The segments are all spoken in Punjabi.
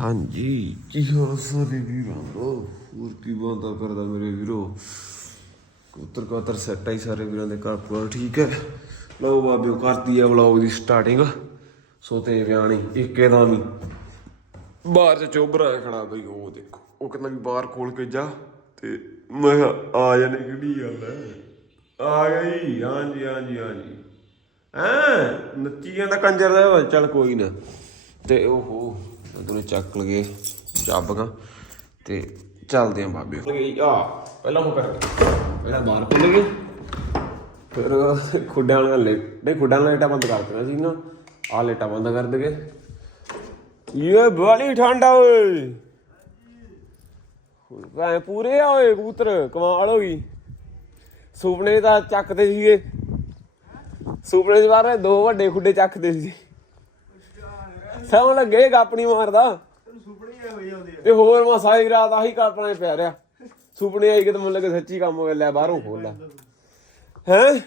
ਹਾਂਜੀ। ਕੀ ਹਾਲ ਸਾਰੇ ਵੀਰਾਂ ਹੋਰ ਕੀ ਬੰਦਾ ਕਰਦਾ ਮੇਰੇ ਵੀਰੋ ਕੁੱਤਰ ਕੁੱਤਰ ਸੈੱਟ ਆਈ ਸਾਰੇ ਵੀਰਾਂ ਦੇ ਘਰ ਪੂਰਾ ਠੀਕ ਹੈ? ਲਓ ਬਾਬਿਓ ਕਰਤੀ ਆ ਵਲੌਗ ਦੀ ਸਟਾਰਟਿੰਗ ਸੋ ਤੇ ਵਿਆਣੀ ਇੱਕੇ ਦਾ ਵੀ ਬਾਹਰ ਚ ਚੋਬਰਾ ਖੜਾ ਬਈ, ਉਹ ਦੇਖੋ। ਉਹ ਕਹਿੰਦਾ ਵੀ ਬਾਹਰ ਖੋਲ ਕੇ ਜਾ, ਤੇ ਮੈਂ ਕਿਹਾ, ਆ ਜਾਣੇ ਕਿਹੜੀ ਗੱਲ ਹੈ ਆ ਗਈ ਹਾਂਜੀ ਹਾਂਜੀ ਹਾਂਜੀ। ਹੈਂ? ਨੱਚੀ ਜਾਂਦਾ ਕੰਜਰ ਦਾ, ਚੱਲ ਕੋਈ ਨਾ। ਤੇ ਓਹੋ ਦੋਨੇ ਚੱਕ ਲਗੇ ਚਾਬੀਆਂ ਤੇ ਚੱਲਦੇ ਆਂ ਬਾਬੇ। ਆ ਪਹਿਲਾਂ ਉਹ ਕਰ ਪਹਿਲਾਂ ਬਾਹਰ ਖੁੱਲ ਗਏ ਫਿਰ ਖੁੱਡਾਂ ਨਾਲ ਲੈ ਨਹੀਂ ਖੁੱਡਾਂ ਨਾਲ ਲੇਟਾ ਬੰਦ ਕਰ ਦੇਣਾ ਸੀ ਨਾ ਆ ਲੇਟਾ ਬੰਦ ਕਰ ਦਗੇ ਇਹ ਬੜੀ ਠੰਡਾ ਓਏ। ਭਾਵੇਂ ਪੂਰੇ ਆ ਓਏ ਕਬੂਤਰ ਕਮਾਲ ਹੋ ਗਈ। ਸੁਪਨੇ ਤਾਂ ਚੱਕਦੇ ਸੀਗੇ। ਸੁਪਨੇ ਦੇ ਬਾਰੇ ਦੋ ਵੱਡੇ ਖੁੱਡੇ ਚੱਕਦੇ ਸੀ। ਸੌਣ ਲੱਗੇ ਗਾਪਣੀ ਮਾਰਦਾ ਤੇ ਹੋਰ ਮਾ ਸਾਰੀ ਰਾਤ ਆਹੀ 'ਚ ਪਿਆ ਰਿਹਾ। ਸੁਪਨੇ ਆਈ ਕਿ ਮੈਨੂੰ ਲੱਗੇ ਸੱਚੀ ਕੰਮ ਹੋ ਗਿਆ ਲੈ ਬਾਹਰੋਂ ਖੋਲ ਲੈ। ਹੈ?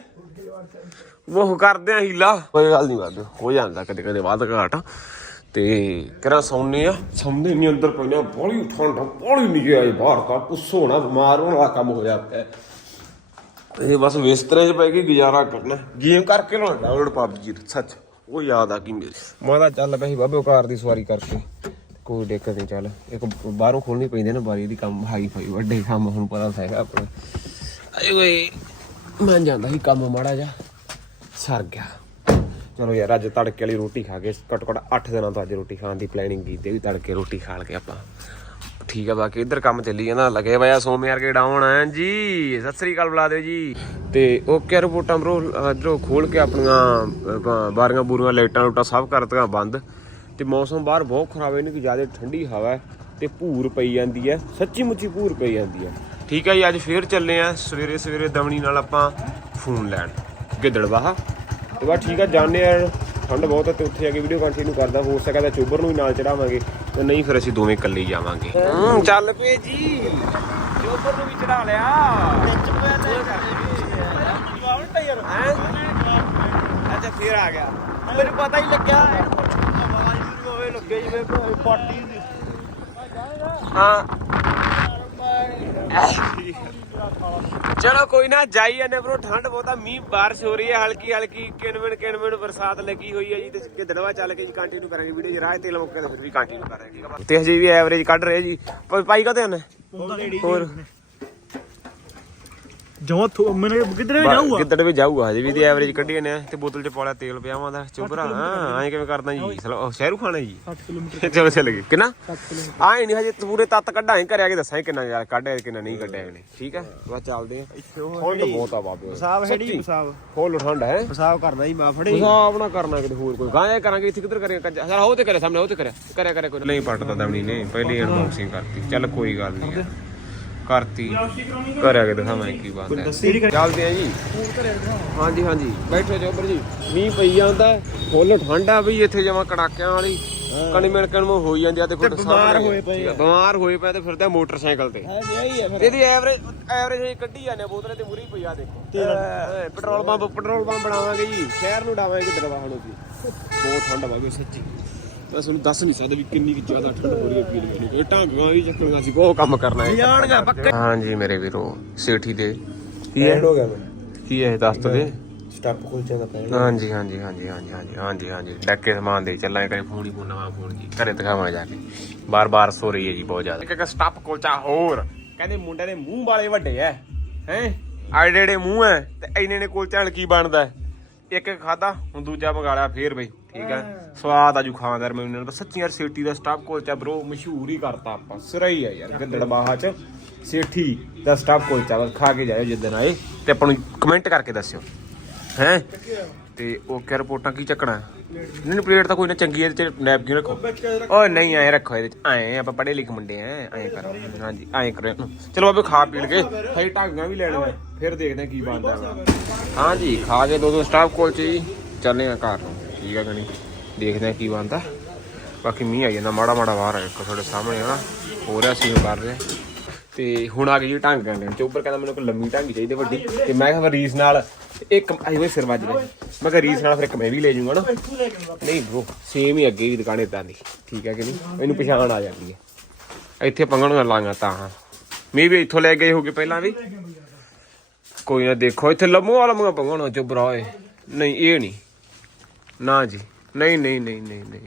ਉਹ ਕਰਦੇ ਆ ਹੀਲਾ। ਕੋਈ ਗੱਲ ਨਹੀਂ ਬਾਬੇ ਹੋ ਜਾਂਦਾ ਕਦੇ ਕਦੇ ਵੱਧ ਘਾਟ। ਤੇ ਕਰਾਂ ਸੌਂਨੇ ਆ? ਸੌਂਦੇ ਨਹੀਂ ਅੰਦਰ ਪੈਣਾ ਬੜੀ ਠੰਡ ਬੜੀ ਨਹੀਂ ਆਈ ਬਾਹਰ ਤਾਂ। ਪੁੱਸੋ ਨਾ ਬਿਮਾਰ ਹੋਣ ਵਾਲਾ ਕੰਮ ਹੋ ਜਾਂਦਾ ਹੈ ਇਹ ਬਸ ਬਿਸਤਰੇ 'ਚ ਪੈ ਕੇ ਗੁਜ਼ਾਰਾ ਕਰਨਾ। ਗੇਮ ਕਰਕੇ ਨਾ ਡਾਊਨਲੋਡ ਪਬਜੀ ਸੱਚ। ਉਹ ਯਾਦ ਆ ਗਈ ਮੇਰੀ। ਮੈਂ ਤਾਂ ਚੱਲ ਪਿਆ ਸੀ ਬਾਬੇ ਉਹ ਕਾਰ ਦੀ ਸਵਾਰੀ ਕਰਕੇ। ਕੋਈ ਦਿੱਕਤ ਨਹੀਂ, ਚੱਲ। ਇੱਕ ਬਾਹਰੋਂ ਖੋਲਣੀ ਪੈਂਦੀ ਨਾ, ਬਾਰੀ ਦੀ ਕੰਮ ਹਾਈ ਫਾਈ ਵੱਡੇ ਕੰਮ, ਹੁਣ ਪਤਾ ਹੈਗਾ ਆਪਣਾ। ਆਏ ਓਏ, ਮੈਂ ਜਾਂਦਾ ਸੀ ਕੰਮ ਮਾੜਾ ਜਾ ਸਰ ਗਿਆ। ਚਲੋ ਯਾਰ, ਅੱਜ ਤੜਕੇ ਵਾਲੀ ਰੋਟੀ ਖਾ ਕੇ ਘੱਟੋ ਘੱਟ 8 ਦਿਨਾਂ ਤੋਂ ਅੱਜ ਰੋਟੀ ਖਾਣ ਦੀ ਪਲੈਨਿੰਗ ਕੀਤੀ ਵੀ ਤੜਕੇ ਰੋਟੀ ਖਾ ਲਗੇ ਆਪਾਂ। ਠੀਕ ਆ, ਬਾਕੀ ਇੱਧਰ ਕੰਮ ਚੱਲੀ ਜਾਂਦਾ। ਲੱਗੇ ਹੋਇਆ ਸੋਮ ਯਾਰ ਕੇ ਡਾਊਨ ਆ। ਜੀ, ਸਤਿ ਸ੍ਰੀ ਅਕਾਲ ਬੁਲਾ ਦਿਓ ਜੀ। ਤੇ ਓਕੇ ਰਿਪੋਰਟਾਂ ਬਰੋ ਇਧਰੋਂ ਖੋਲ ਕੇ ਆਪਣੀਆਂ ਬਾਰੀਆਂ ਬੂਰੀਆਂ, ਲਾਈਟਾਂ ਲੂਟਾਂ ਸਭ ਕਰਤੀਆਂ ਬੰਦ। ਤੇ ਮੌਸਮ ਬਾਹਰ ਬਹੁਤ ਖਰਾਬ ਹੈ, ਇਹਨੂੰ ਕਿ ਜ਼ਿਆਦਾ ਠੰਡੀ ਹਵਾ ਹੈ ਤੇ ਭੂਰ ਪਈ ਜਾਂਦੀ ਹੈ। ਸੱਚੀ ਮੁੱਚੀ ਭੂਰ ਪਈ ਜਾਂਦੀ ਹੈ। ਠੀਕ ਹੈ ਜੀ, ਅੱਜ ਫੇਰ ਚੱਲੇ ਆ। ਸਵੇਰੇ ਸਵੇਰੇ ਦਮਣੀ ਨਾਲ ਆਪਾਂ ਫੋਨ ਲੈਣ। ਗਿੱਦੜਵਾਹਾ ਤੇ ਬਸ ਠੀਕ ਆ, ਜਾਣੇ ਆ। ਠੰਡ ਬਹੁਤ ਹੈ ਤੇ ਉੱਥੇ ਆ ਕੇ ਵੀਡੀਓ ਕੰਟੀਨਿਊ ਕਰਦਾ। ਹੋ ਸਕਦਾ ਤਾਂ ਚੋਬਰ ਨੂੰ ਵੀ ਨਾਲ ਚੜਾਵਾਂਗੇ। ਤੇ ਨਹੀਂ ਫਿਰ ਅਸੀਂ ਦੋਵੇਂ ਇਕੱਲੇ ਹੀ ਜਾਵਾਂਗੇ। ਹੂੰ ਚੱਲ ਪਏ ਜੀ। ਚੋਬਰ ਨੂੰ ਵੀ ਚੜਾ ਲਿਆ। ਹੈਂ? ਅੱਛਾ ਫੇਰ ਆ ਗਿਆ। ਮੈਨੂੰ ਪਤਾ ਹੀ ਲੱਗਿਆ। ਆਵਾਜ਼ ਵੀ ਹੋਵੇ ਲੱਗੇ ਜਿਵੇਂ ਕੋਈ ਪਾਰਟੀ ਦੀ ਹਾਂ ਚਲੋ ਕੋਈ ਨਾ ਜਾਈ ਜਾਂਦੇ ਬਰੋ ਠੰਡ ਬਹੁਤਾ ਮੀਂਹ ਬਾਰਿਸ਼ ਹੋ ਰਹੀ ਹੈ ਹਲਕੀ ਹਲਕੀ ਕਿਣਵਣ ਕਿਣਵਣ ਬਰਸਾਤ ਲੱਗੀ ਹੋਈ ਹੈ ਜੀ ਤੇ ਕਿਦੜਵਾ ਚੱਲ ਕੇ ਜੀ ਕੰਟੀਨਿਊ ਕਰਾਂਗੇ ਵੀਡੀਓ ਜੀ ਰਾਹ ਤੇਲ ਮੁੱਕੇ ਤੇ ਫਿਰ ਵੀ ਕੰਟੀਨਿਊ ਕਰਾਂਗੇ ਤੇ ਹਜੇ ਵੀ ਐਵਰੇਜ ਕੱਢ ਰਹੇ ਜੀ। ਪਾਈ ਕਦੇ ਨੇ ਹੋਰ? ਜਮਾ ਮੈਨੂੰ ਕਿਧਰੇ ਜਾਊਗਾ? ਕਿੱਦੜ ਵੀ ਜਾਊਗਾ ਹਜੇ ਵੀ ਦੀ ਐਵਰੇਜ ਕੱਢੀ ਨੇ ਤੇ ਬੋਤਲ 'ਚ ਪੌਲਾ ਤੇਲ ਪਿਆ ਵਾ ਦਾ ਚੋਬਰਾ ਹਾਂ ਐਂ ਕਿਵੇਂ ਕਰਦਾ ਜੀ? ਚਲੋ ਸ਼ਹਿਰੂ ਖਾਣਾ ਜੀ। 60 ਕਿਲੋਮੀਟਰ ਚਲੋ ਚੱਲ ਗਏ। ਕਿੰਨਾ? ਆਏ ਨਹੀਂ ਹਜੇ ਪੂਰੇ ਤੱਤ ਕੱਢਾਂ ਕਰਿਆ ਕੇ ਦੱਸਾਂ ਕਿੰਨਾ ਯਾਰ ਕੱਢਿਆ ਕਿੰਨਾ ਨਹੀਂ ਕੱਢਿਆ ਇਹਨੇ। ਠੀਕ ਹੈ ਬਸ ਚੱਲਦੇ ਆ। ਠੰਡ ਬਹੁਤ ਆ ਬਾਬੇ। ਪਸਾਬ ਹੈੜੀ ਪਸਾਬ ਫੁੱਲ ਠੰਡ ਹੈ। ਪਸਾਬ ਕਰਦਾ ਜੀ ਮੈਂ ਫੜੇ ਹਿਸਾਬ ਨਾ ਕਰਨਾ ਕਿਤੇ ਹੋਰ ਕੋਈ। ਗਾਂ ਇਹ ਕਰਾਂਗੇ ਇੱਥੇ ਕਿੱਧਰ ਕਰੀਏ ਕੱਜਾ ਸਰ ਉਹ ਤੇ ਕਰੇ ਸਾਹਮਣੇ ਉਹ ਤੇ ਕਰਿਆ। ਕਰਿਆ ਕਰਿਆ ਕੋਈ ਨਹੀਂ ਪੱਟਦਾ ਦਮਣੀ ਨੇ ਪਹਿਲੀ ਅਨਬਾਕਸਿੰਗ ਕਰਤੀ। ਚੱਲ ਕੋਈ ਗੱਲ ਨਹੀਂ ਕਰਤੀ। ਕਰਿਆ ਕੇ ਦਿਖਾਵਾਂ ਕੀ ਬਾਤ ਹੈ। ਚੱਲਦੇ ਆ ਜੀ। ਹਾਂਜੀ ਹਾਂਜੀ। ਬੈਠੋ ਜੋਬਰ ਜੀ। ਮੀਂਹ ਪਈ ਜਾਂਦਾ ਫੁੱਲ ਠੰਡਾ ਵੀ ਇੱਥੇ ਜਮਾ ਕੜਾਕਿਆਂ ਵਾਲੀ। ਕਣੀ ਮਿਣ ਕਣ ਹੋਈ ਜਾਂਦੀ ਆ ਤੇ ਖੁਦ ਬਿਮਾਰ ਹੋਏ ਪਏ ਆ। ਬਿਮਾਰ ਹੋਏ ਪਏ ਤੇ ਫਿਰਦੇ ਆ ਮੋਟਰਸਾਈਕਲ ਤੇ। ਫਿਰ। ਇਹਦੀ ਐਵਰੇਜ ਐਵਰੇਜ ਕੱਢੀ ਜਾਂਦੇ ਆ, ਬੋਤਲਾਂ ਤੇ ਮੁਰੀ ਪਈ ਆ ਦੇਖੋ। ਪੈਟਰੋਲ ਪੰਪ ਪੈਟਰੋਲ ਪੰਪ ਬਣਾਵਾਂਗੇ ਜੀ। ਸ਼ਹਿਰ ਨੂੰ ਡਾਵਾਂਗੇ ਦਰਵਾਹ ਨੂੰ ਜੀ ਬਹੁਤ ਠੰਡ ਵਾ ਸੱਚੀ। ਮੈਂ ਤੁਹਾਨੂੰ ਦੱਸ ਨਹੀਂ ਸਕਦਾ ਵੀ ਕਿੰਨੀ ਕੁ ਜ਼ਿਆਦਾ ਠੰਡ ਹੋ ਰਹੀ ਹੈ ਫੀਲ ਕਰਨੀ ਇਹ ਢਾਂਗਾਂ ਵੀ ਚੱਕਣੀਆਂ ਸੀ ਬਹੁਤ ਕੰਮ ਕਰਨਾ ਹੈ। ਜਾਣਗਾ ਪੱਕਾ ਹਾਂਜੀ ਮੇਰੇ ਵੀਰੋ ਸੇਠੀ ਦੇ। ਕੀ ਹੈ? ਹੋ ਗਿਆ ਮੈਂ ਕੀ ਹੈ ਇਹ ਦੱਸ ਦੋ। ਦੇ ਸਟਾਪ ਕੁਲਚਾ ਦਾ ਪੈਣ ਹਾਂਜੀ ਹਾਂਜੀ ਹਾਂਜੀ ਹਾਂਜੀ ਹਾਂਜੀ ਹਾਂਜੀ ਹਾਂਜੀ। ਡੱਕੇ ਸਮਾਨ ਦੇ ਚੱਲਾਂ ਕਰੇ ਫੋਨ ਹੀ ਫੋਨ ਨਵਾਂ ਫੋਨ ਜੀ। ਘਰੇ ਦਿਖਾਵਾਂ ਜਾ ਕੇ। ਬਾਰ ਬਾਰ ਸੋ ਰਹੀ ਹੈ ਜੀ ਬਹੁਤ ਜ਼ਿਆਦਾ। ਇੱਕ ਇੱਕ ਸਟੱਪ ਕੁਲਚਾ ਹੋਰ। ਕਹਿੰਦੇ ਮੁੰਡੇ ਦੇ ਮੂੰਹ ਵਾਲੇ ਵੱਡੇ ਐ। ਹੈ? ਆੜੇ ਮੂੰਹ ਐ ਤੇ ਇੰਨੇ ਨੇ ਕੁਲਚਾ ਕੀ ਬਣਦਾ? ਇੱਕ ਇੱਕ ਖਾਦਾ ਹੁਣ ਦੂਜਾ ਮੰਗਾ ਲਿਆ ਫੇਰ ਬਈ। ਠੀਕ ਹੈ। ਸਵਾਦ ਆਜੂ ਖਾਂਦਾਰ ਮੈਨੂੰ ਇਹਨਾਂ ਦਾ ਸੱਚੀ ਯਾਰ ਸੇਠੀ ਦਾ ਸਟਾਪ ਕੁਲਚਾ ਬ్రో ਮਸ਼ਹੂਰ ਹੀ ਕਰਤਾ ਆਪਾਂ। ਸਿਰਾ ਹੀ ਹੈ ਯਾਰ ਗੱਦੜ ਬਾਹਾ ਚ। ਸੇਠੀ ਦਾ ਸਟਾਪ ਕੁਲਚਾ ਬਸ ਖਾ ਕੇ ਜਾਇਓ ਜਿੱਦਣ ਆਏ। ਤੇ ਆਪਾਂ ਨੂੰ ਕਮੈਂਟ ਕਰਕੇ ਦੱਸਿਓ। ਹੈ? ਤੇ ਉਹ ਕਿ ਰਿਪੋਰਟਾਂ ਕੀ ਚੱਕਣਾ? ਨਹੀਂ ਪਲੇਟ ਤਾਂ ਕੋਈ ਨਾ ਚੰਗੀ ਹੈ ਇਹਦੇ ਚ ਨੈਪਕਿਨ ਰੱਖੋ। ਓਏ ਨਹੀਂ ਐ ਰੱਖੋ ਇਹਦੇ ਚ। ਐ ਆਪਾਂ ਪੜ੍ਹੇ ਲਿਖ ਮੁੰਡੇ ਐ ਐ ਕਰੋ। ਹਾਂਜੀ ਐ ਕਰੋ। ਚਲੋ ਆਪੇ ਖਾ ਪੀਣ ਕੇ ਫੇ ਢਾਂਗਾਂ ਵੀ ਲੈਣੀਆਂ ਫਿਰ ਦੇਖਦੇ ਕੀ ਬਣਦਾ ਹਾਂਜੀ ਖਾ ਕੇ ਦੋ ਦੋ ਸਟਾਫ ਕੋਲ ਚ ਚੱਲੇ ਆ ਘਰ। ਨੂੰ ਠੀਕ ਆ ਗਣੀ ਦੇਖਦੇ ਹਾਂ ਕੀ ਬਣਦਾ। ਬਾਕੀ ਮੀਂਹ ਆ ਜਾਂਦਾ, ਮਾੜਾ ਮਾੜਾ ਬਾਹਰ ਆ ਤੁਹਾਡੇ ਸਾਹਮਣੇ ਹਨਾ। ਹੋ ਰਿਹਾ ਸੀ ਕਰ ਰਿਹਾ। ਤੇ ਹੁਣ ਆ ਗਈ ਜੀ ਢੰਗ ਕਰਨ ਚੋਬਰ ਕਹਿੰਦਾ ਮੈਨੂੰ ਕੋਈ ਲੰਮੀ ਢੰਗ ਚਾਹੀਦੀ ਵੱਡੀ। ਤੇ ਮੈਂ ਕਿਹਾ ਰੀਸ ਨਾਲ ਇੱਕ ਆਈ ਹੋਏ ਸਿਰ ਵੱਜ ਰਿਹਾ ਮੈਂ ਕਿਹਾ ਰੀਸ ਨਾਲ ਫਿਰ ਇੱਕ ਮੈਂ ਵੀ ਲੈ ਜਾਊਂਗਾ ਨਾ। ਨਹੀਂ ਬ్రో ਸੇਮ ਹੀ ਅੱਗੇ ਦੀ ਦੁਕਾਨ ਇਦਾਂ ਦੀ। ਠੀਕ ਹੈ ਕਿ ਨਹੀਂ? ਮੈਨੂੰ ਪਛਾਣ ਆ ਜਾਂਦੀ ਹੈ ਇੱਥੇ ਪੰਗਣ ਲਾਂਗਾ ਤਾਂ ਹਾਂ। ਮੇ ਵੀ ਇੱਥੋਂ ਲੈ ਗਏ ਹੋਗੇ ਪਹਿਲਾਂ ਵੀ। ਕੋਈ ਨਾ ਦੇਖੋ, ਇੱਥੇ ਲੰਮੋ ਵਾਲਾ ਮੰਗਾ ਪੰਗਣ ਚ ਬਰਾਏ। ਨਹੀਂ, ਇਹ ਨਹੀਂ। ਨਾ ਜੀ। ਨਹੀਂ ਨਹੀਂ ਨਹੀਂ ਨਹੀਂ ਨਹੀਂ।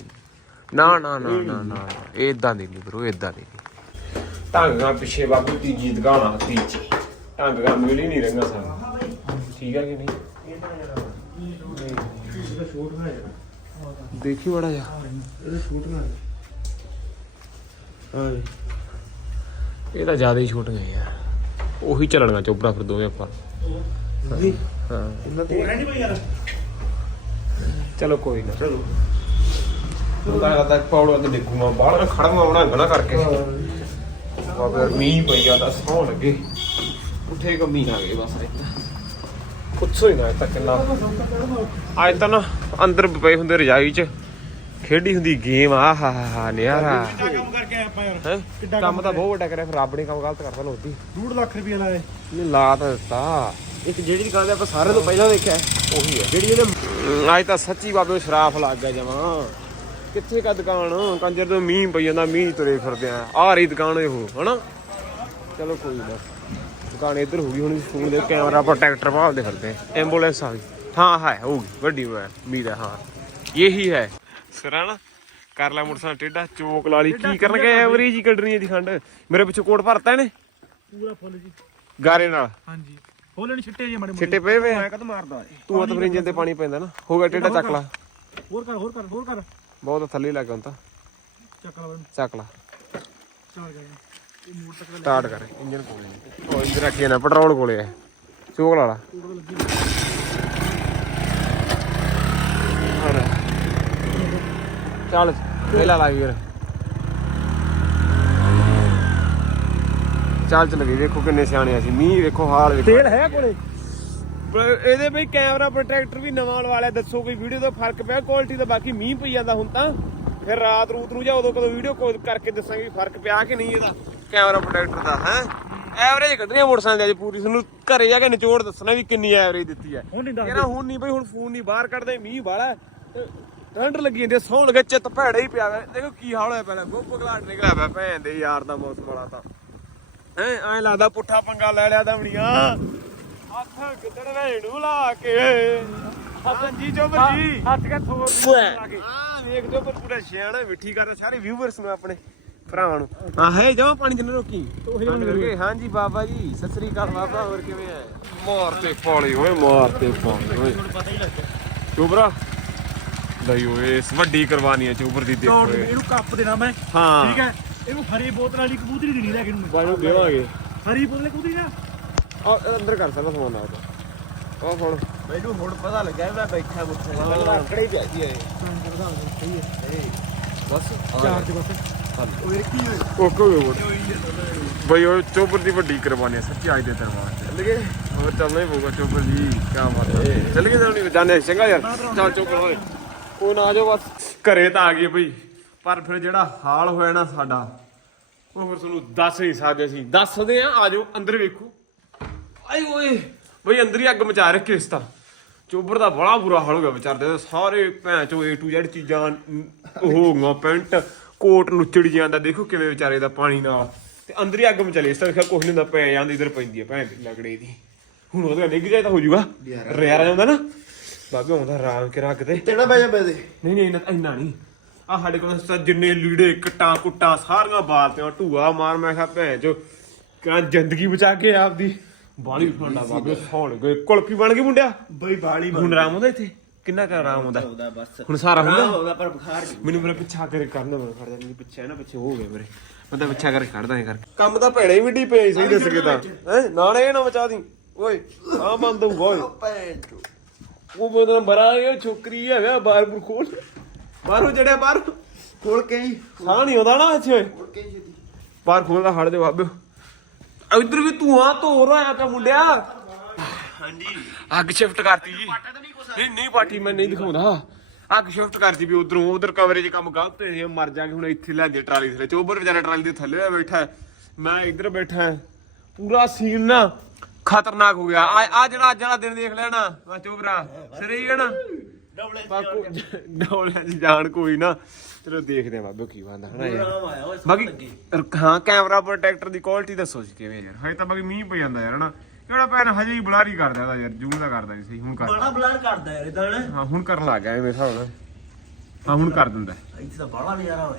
ਨਾ ਨਾ ਨਾ ਨਾ ਨਾ ਇਹ ਇਦਾਂ ਦੀ ਨਹੀਂ ਬ్రో ਇਦਾਂ ਦੀ ਨਹੀਂ। ਢੰਗਾਂ ਪਿੱਛੇ ਬਾਬੂ ਤੀਜੀ ਦੁਕਾਨ ਆ ਤੀਜੀ ਢੰਗਾਂ ਮਿਲ ਹੀ ਨਹੀਂ ਰੰਗਾ ਸਾਨੂੰ। ਠੀਕ ਹੈ ਕਿ ਨਹੀਂ? ਦੇਖੀ ਬੜਾ ਜਾ ਇਹਦਾ ਸ਼ੂਟ ਨਾ ਹਾਂ ਇਹ ਤਾਂ ਜ਼ਿਆਦਾ ਹੀ ਛੂਟ ਗਏ ਯਾਰ ਉਹੀ ਚੱਲਣਗਾ ਚੋਪੜਾ ਫਿਰ ਦੋਵੇਂ ਆਪਾਂ। ਜੀ। ਹਾਂ। ਇਹਨਾਂ ਤੇ ਰਹਿਣੀ ਬਈ ਯਾਰ। ਚਲੋ ਕੋਈ ਨਾ। ਚਲੋ। ਉਹਦਾ ਲੱਗਦਾ ਪੌੜਾਂ ਤੇ ਦੇਖੂਗਾ ਬਾਹਰ ਖੜਵਾ ਆਉਣਾ ਗਣਾ ਕਰਕੇ। ਬਾਬਾ ਮੀਂਹ ਪਈ ਜਾਂਦਾ ਸੌ ਲੱਗੇ। ਉੱਠੇ ਕਮੀ ਆ ਗਏ ਬਸ ਇੱਥੇ ਪੁੱਛੋ ਹੀ ਨਾ ਤੱਕ ਕਿੰਨਾ। ਅੱਜ ਤਾਂ ਨਾ ਅੰਦਰ ਪਏ ਹੁੰਦੇ ਰਜਾਈ 'ਚ। ਖੇਡੀ ਹੁੰਦੀ ਗੇਮ ਆ ਹਾ ਹਾ ਹਾ ਨਿਆਰਾ। ਕਿੱਡਾ ਕੰਮ ਕਰਕੇ ਆਏ ਆਪਾਂ ਯਾਰ। ਹੈਂ? ਕਿੱਡਾ ਕੰਮ ਤਾਂ ਬਹੁਤ ਵੱਡਾ ਕਰਿਆ ਫਿਰ ਰੱਬ ਨੇ ਕੰਮ ਗਲਤ ਕਰਤਾ ਲੋਦੀ 2 ਲੱਖ ਰੁਪਏ ਲਾਏ ਨਹੀਂ ਲਾ ਤਾਂ ਦਿੱਤਾ। ਇੱਕ ਜਿਹੜੀ ਤੇ ਆਪਾਂ ਸਾਰਿਆਂ ਤੋਂ ਪਹਿਲਾਂ ਦੇਖਿਆ ਉਹੀ ਹੈ। ਜਿਹੜੀ ਇਹਨੇ ਅੱਜ ਤਾਂ ਸੱਚੀ ਬਾਬੇ ਨੂੰ ਸ਼ਰਾਫ ਲੱਗ ਗਿਆ ਜਮਾ। ਕਿੱਥੇ ਕਾ ਦੁਕਾਨ? ਕੰਜਰ ਤੋਂ ਮੀਂਹ ਪਈ ਜਾਂਦਾ ਮੀਂਹ ਤੁਰੇ ਫਿਰਦੇ ਆ। ਆ ਰਹੀ ਦੁਕਾਨ ਇਹ ਹਨਾ? ਚਲੋ ਕੋਈ ਨਾ। ਦੁਕਾਨ ਇੱਧਰ ਹੋ ਗਈ ਹੁਣ ਫੋਨ ਦੇ ਕੈਮਰਾ ਪ੍ਰੋਟੈਕਟਰ ਭਾਲਦੇ ਫਿਰਦੇ ਐਂਬੂਲੈਂਸ ਆ ਗਈ। ਹਾਂ ਹੈ ਹੋਊਗੀ ਵੱਡੀ ਮੈਂ ਉਮੀਦ ਹੈ। ਇਹੀ ਹੈ। ਸਰਾਂ ਕਰ ਲੈ ਮੋਟਰਸਾਈਕਲ ਟੇਡਾ ਚੋਕ ਲਾ ਲਈ ਕੀ ਕਰਨਗੇ? ਐਵਰੇਜ ਹੀ ਕੱਢਣੀ ਹੈ ਦੀ ਖੰਡ। ਮੇਰੇ ਪਿੱਛੇ ਕੋਟ ਭਰਤਾ ਇਹਨੇ? ਪੂਰਾ ਫੁੱਲ ਜੀ। ਗਾਰੇ ਨਾਲ। ਹਾਂਜੀ। ਨਹੀਂ ਛਿੱਟੇ ਜੇ ਮਾੜੇ ਛਿੱਟੇ ਪਏ ਵੇ ਆ। ਮੈਂ ਕਦ ਮਾਰਦਾ ਏ ਤੂੰ ਆ ਤਾਂ ਫਰਿੰਜਨ ਤੇ ਪਾਣੀ ਪੈਂਦਾ ਨਾ। ਹੋ ਗਿਆ ਟੇਡਾ ਚੱਕ ਲਾ। ਹੋਰ ਕਰ ਹੋਰ ਕਰ ਹੋਰ ਕਰ। ਬਹੁਤ ਥੱਲੇ ਲੱਗ ਹੁਣ ਤਾਂ। ਚੱਕ ਲਾ ਚੱਕ ਲਾ। ਚਾਰ ਗਏ ਇਹ ਮੋੜ ਤੱਕ ਸਟਾਰਟ ਕਰ। ਇੰਜਨ ਕੋਲੇ ਉਹ ਇੰਜਨ ਰੱਖੀ ਨਾ ਪੈਟਰੋਲ ਕੋਲੇ ਆ। ਚੋਕ ਲਾ ਲਾ। ਚੱਲ ਪਹਿਲਾ ਲਾ ਵੀਰ। ਚੱਲ ਚੱਲ ਗਈ ਵੇਖੋ ਕਿੰਨੇ ਸਿਆਣੇ ਆ ਸੀ ਮੀਂਹ ਵੇਖੋ ਹਾਲ ਵੇਖੋ। ਤੇਲ ਹੈ ਕੋਲੇ? ਇਹਦੇ ਬਈ ਕੈਮਰਾ ਪ੍ਰੋਟੈਕਟਰ ਵੀ ਨਵਾਂ ਲਵਾ ਲਿਆ ਦੱਸੋ ਕੋਈ ਵੀਡੀਓ ਦਾ ਫ਼ਰਕ ਪਿਆ ਕੁਆਲਿਟੀ ਦਾ ਬਾਕੀ ਮੀਂਹ ਪਈ ਜਾਂਦਾ ਹੁਣ ਤਾਂ। ਫਿਰ ਰਾਤ ਰੂਤ ਨੂੰ ਜਾਂ ਉਦੋਂ ਕਦੋਂ ਵੀਡੀਓ ਕਾਲ ਕਰਕੇ ਦੱਸਾਂਗੇ ਵੀ ਫ਼ਰਕ ਪਿਆ ਕਿ ਨਹੀਂ ਇਹਦਾ। ਕੈਮਰਾ ਪ੍ਰੋਟੈਕਟਰ ਦਾ ਹੈ? ਐਵਰੇਜ ਕੱਢਣੀ ਆ ਮੋਟਰਸਾਈਕਲ ਦੀ ਅੱਜ ਪੂਰੀ ਤੁਹਾਨੂੰ ਘਰੇ ਜਾ ਕੇ ਨਿਚੋੜ ਦੱਸਣਾ ਵੀ ਕਿੰਨੀ ਐਵਰੇਜ ਦਿੱਤੀ ਹੈ। ਹੁਣ ਨਹੀਂ ਹੁਣ ਨਹੀਂ ਬਈ ਹੁਣ ਫੋਨ ਨਹੀਂ ਬਾਹਰ ਕੱਢਦੇ ਮੀਂਹ ਵਾਲਾ। ਠੰਡ ਲੱਗੀ ਜਾਂਦੀ ਸੌਂ ਲਗੇ ਚਿੱਤ ਭੈੜਾ ਹੀ ਪਿਆ ਵਾ। ਦੇਖੋ ਕੀ ਹਾਲ ਹੋਇਆ ਪਹਿਲਾਂ ਗੁੱਪ ਗਲਾਟ ਨਿਕਲਿਆ ਪਿਆ ਭੈਣ ਦੇ ਯਾਰ ਦਾ ਮੌਸਮ ਵਾਲਾ ਤਾਂ। ਹੈ ਐਂ ਲੱਗਦਾ ਪੁੱਠਾ ਪੰਗਾ ਲੈ ਲਿਆ ਦਵਣੀਆਂ ਹੱਥ ਕਿੱਧਰ ਵੈਣੂ ਲਾ ਕੇ। ਹਾਂਜੀ ਜੀ ਹੱਥ ਕੇ ਥੋੜ ਹਾਂ ਵੇਖ ਜੋ ਪਰ ਪੂਰਾ ਸਿਆਣਾ ਮਿੱਠੀ ਕਰਦੇ ਸਾਰੇ ਵਿਊਵਰਸ ਨੂੰ ਆਪਣੇ ਭਰਾਵਾਂ ਨੂੰ। ਹਾਂ ਹੈ ਜਾਓ ਪਾਣੀ ਜਨ ਰੋਕੀ। ਉਹੀ ਹਾਂਜੀ ਬਾਬਾ ਜੀ ਸਤਿ ਸ੍ਰੀ ਅਕਾਲ ਬਾਬਾ ਹੋਰ ਕਿਵੇਂ ਹੈ? ਮਾਰ ਤੇ ਪਾਲੀ ਓਏ ਮਾਰ ਤੇ ਪਾਲੀ ਓਏ। ਪਤਾ ਹੀ ਲੱਗਿਆ ਚੋਬਰਾ। ਲਈ ਓਏ ਇਸ ਵੱਡੀ ਕੁਰਬਾਨੀ ਹੈ ਚੋਬਰ ਦੀ ਦੇਖੋ ਇਹਨੂੰ ਕੱਪ ਦੇਣਾ ਮੈਂ। ਹਾਂ। ਠੀਕ ਹੈ? ਇਹਨੂੰ ਹਰੀ ਬੋਤਲ ਵਾਲੀ ਕਬੂਤਰੀ ਦੇਣੀ ਲੈ ਕੇ ਇਹਨੂੰ ਬਾਜੂ ਦੇਵਾਂਗੇ। ਹਰੀ ਬੋਤਲ ਕਬੂਤਰੀ ਨਾ। ਆ ਅੰਦਰ ਕਰ ਸਕਦਾ ਸਮਾਨ ਨਾਲ ਉਹ ਫੜ। ਮੈਨੂੰ ਹੁਣ ਪਤਾ ਲੱਗਿਆ ਮੈਂ ਬੈਠਾ ਮੁੱਠਾ ਆਕੜੇ ਪਿਆ ਸੀ ਇਹ। ਬਸ ਚਾਰ ਦੇ ਬਸ ਉਹ ਇਹ ਕੀ ਹੋਇਆ ਓਕੇ ਓਏ ਬਈ ਉਹ ਚੋਬਰ ਦੀ ਵੱਡੀ ਕੁਰਬਾਨੀ ਹੈ ਸੱਚੀ ਅੱਜ ਦੇ ਦਰਬਾਰ ਚੱਲ ਗਏ। ਹੋਰ ਚੱਲਣਾ ਹੀ ਪਊਗਾ ਚੋਬਰ ਜੀ ਕੀ ਬਾਤ ਹੈ। ਚੱਲ ਗਏ ਚੱਲ ਜਾਣੇ ਚੰਗਾ ਯਾਰ। ਚੱਲ ਚੋਬਰ ਹੋਏ ਉਹ ਨਾ ਆ ਜਾਓ ਬਸ। ਘਰੇ ਤਾਂ ਆ ਗਏ ਬਈ। ਪਰ ਫਿਰ ਜਿਹੜਾ ਹਾਲ ਹੋਇਆ ਨਾ ਸਾਡਾ ਉਹ ਫਿਰ ਤੁਹਾਨੂੰ ਦੱਸ ਨਹੀਂ ਸਕਦੇ ਸੀ ਦੱਸਦੇ ਆ ਆ ਜਾਓ ਅੰਦਰ ਵੇਖੋ। ਆਏ ਓਏ ਬਈ ਅੰਦਰ ਹੀ ਅੱਗ ਮਚਾ ਰੱਖੀ ਇਸ ਤਾਂ। ਚੋਬਰ ਦਾ ਬੜਾ ਬੁਰਾ ਹਾਲ ਹੋ ਗਿਆ ਵਿਚਾਰਦੇ ਦਾ। ਸਾਰੇ ਭੈਣ ਚੋ A to Z ਚੀਜ਼ਾਂ ਨ- ਉਹ ਹੋ ਗਈਆਂ ਪੈਂਟ ਕੋਟ ਨੁੱਚੜ ਜਾਂਦਾ। ਦੇਖੋ ਕਿਵੇਂ ਵਿਚਾਰੇ ਦਾ ਪਾਣੀ ਨਾਲ। ਤੇ ਅੰਦਰ ਹੀ ਅੱਗ ਮਚਲੇ ਇਸ ਤਰ੍ਹਾਂ ਕੁਝ ਨਹੀਂ ਹੁੰਦਾ ਪੈ ਜਾਂਦੀ ਇਧਰ ਪੈਂਦੀ ਹੈ ਭੈਣ ਦੀ ਲਗੜੇ ਦੀ। ਹੁਣ ਉਹਦਾ ਨਿੱਘ ਜਾਏ ਤਾਂ ਹੋ ਜਾਊਗਾ। ਰਿਆਰਾ ਜਾਂਦਾ ਨਾ। ਬਾਬੇ ਆਉਂਦਾ ਆਰਾਮ ਕੇ ਰੱਖ ਦੇ। ਤੇੜਾ ਬੈ ਜਾ ਬੈ ਦੇ। ਨਹੀਂ ਨਹੀਂ ਇੰਨਾ ਨਹੀਂ। ਆ ਸਾਡੇ ਕੋਲ ਤਾਂ ਜਿੰਨੇ ਲੀੜੇ ਕਟਾਂ ਕੁੱਟਾਂ ਸਾਰੀਆਂ ਬਾਲਤੀਆਂ ਢੂਆ ਮਾਰ ਮੈਂ ਕਿਹਾ ਭੈਣ ਚੋ ਕਿਆ ਜ਼ਿੰਦਗੀ ਬਚਾ ਕੇ ਆਪਦੀ? ਬਾਲੀ ਫੰਡਾ ਬਾਬੇ ਸੌਣ ਗਏ। ਕੁਲਫੀ ਬਣ ਗਈ ਮੁੰਡਿਆ? ਬਈ ਬਾਲੀ ਹੁਣ ਆਰਾਮ ਹੁੰਦਾ ਇੱਥੇ? ਕਿੰਨਾ ਕੁ ਆਰਾਮ ਹੁੰਦਾ ਬਸ। ਹੁਣ ਸਾਰਾ ਹੁੰਦਾ? ਉਹਦਾ ਪਰ ਬੁਖਾਰ ਮੈਨੂੰ ਮੇਰਾ ਪਿੱਛਾ ਕਰੇ ਕਰਨਾ ਮੈਂ ਖੜ ਜਾਂਦੀ ਪਿੱਛੇ ਨਾ ਪਿੱਛੇ ਹੋ ਗਿਆ ਮੇਰੇ। ਮੈਂ ਤਾਂ ਪਿੱਛਾ ਕਰਕੇ ਖੜਦਾ ਐ ਕਰਕੇ। ਕੰਮ ਤਾਂ ਭੈੜੇ ਵੀ ਢੀ ਪਈ ਸਹੀ ਦੱਸ ਕੇ ਤਾਂ। ਹੈ? ਨਾਲੇ ਇਹ ਨਾ ਮਚਾ ਦੀ। ਓਏ ਆ ਬੰਦ ਹੋਊਗਾ ਓਏ। ਉਹ ਬੋਲਦਾ ਬੜਾ ਇਹ ਛੋਕਰੀ ਹੈਗਾ ਬਾਹਰ ਖੋਲ ਬਾਹਰੋਂ ਜੜਿਆ ਬਾਹਰ ਕੋਲ ਕਈ ਸਾਹ ਨਹੀਂ ਆਉਂਦਾ ਨਾ ਇੱਥੇ। ਕੋਲ ਕਈ ਜੀ ਬਾਹਰ ਖੋਲਦਾ ਹੜ ਦੇ ਬਾਬੇ। ਇੱਧਰ ਵੀ ਤੂੰ ਆ ਧੋ ਰਿਹਾ ਪਿਆ ਮੁੰਡਿਆ। ਹਾਂਜੀ। ਅੱਗ ਸ਼ਿਫਟ ਕਰਤੀ ਜੀ। ਨਹੀਂ ਨਹੀਂ ਪਾਟੀ ਮੈਂ ਨਹੀਂ ਦਿਖਾਉਂਦਾ। ਅੱਗ ਸ਼ਿਫਟ ਕਰਤੀ ਵੀ ਉਧਰੋਂ ਉਧਰ ਕਮਰੇ 'ਚ ਕੰਮ ਗਲਤ ਹੈ ਮਰ ਜਾਗੇ ਹੁਣ ਇੱਥੇ ਲਿਆਂਦੇ ਟਰਾਲੀ ਥੱਲੇ ਚੋਬਰ ਵਿਚਾਰਾ ਟਰਾਲੀ ਦੇ ਥੱਲੇ ਬੈਠਾ ਹੈ। ਮੈਂ ਇੱਧਰ ਬੈਠਾ ਹਾਂ। ਪੂਰਾ ਸੀਨ ਨਾ ਖਤਰਨਾਕ ਹੋ ਗਿਆ। ਆ ਆ ਜਿਹੜਾ ਅੱਜ ਵਾਲਾ ਦਿਨ ਦੇਖ ਨਾ ਬਸ ਚੋਬਰਾ ਹੈ ਨਾ? ਦੀ ਜਾਣ ਕੋਈ ਨਾ। ਚਲੋ ਦੇਖਦੇ ਆ ਬਾਬੂ ਕੀ ਬੰਦਾ ਹਨਾ ਯਾਰ? ਨਾਮ ਆਇਆ ਓਏ ਬਾਕੀ ਰ- ਹਾਂ ਕੈਮਰਾ ਪ੍ਰੋਟੈਕਟਰ ਦੀ ਕੁਆਲਿਟੀ ਦੱਸੋ ਜੀ ਕਿਵੇਂ ਯਾਰ? ਹਜੇ ਤਾਂ ਬਾਕੀ ਮੀਂਹ ਪਈ ਜਾਂਦਾ ਯਾਰ ਹਨਾ? ਕਿਹੜਾ ਪੈਨ ਹਜੇ ਹੀ ਬਲਾਰੀ ਕਰਦਾ ਇਹਦਾ ਯਾਰ ਜੂਨ ਦਾ ਕਰਦਾ ਨਹੀਂ ਸਹੀ ਹੁਣ ਕਰ। ਬੜਾ ਬਲਰ ਕਰਦਾ ਯਾਰ ਇਦਾਂ ਨਾ ਹਾਂ ਹੁਣ ਕਰਨ ਲੱਗ ਗਿਆ ਇਹ ਮੇਰੇ ਹਿਸਾਬ ਨਾਲ। ਹਾਂ ਹੁਣ ਕਰ ਦਿੰਦਾ। ਇੱਥੇ ਤਾਂ ਬੜਾ ਨਜ਼ਾਰਾ ਓਏ।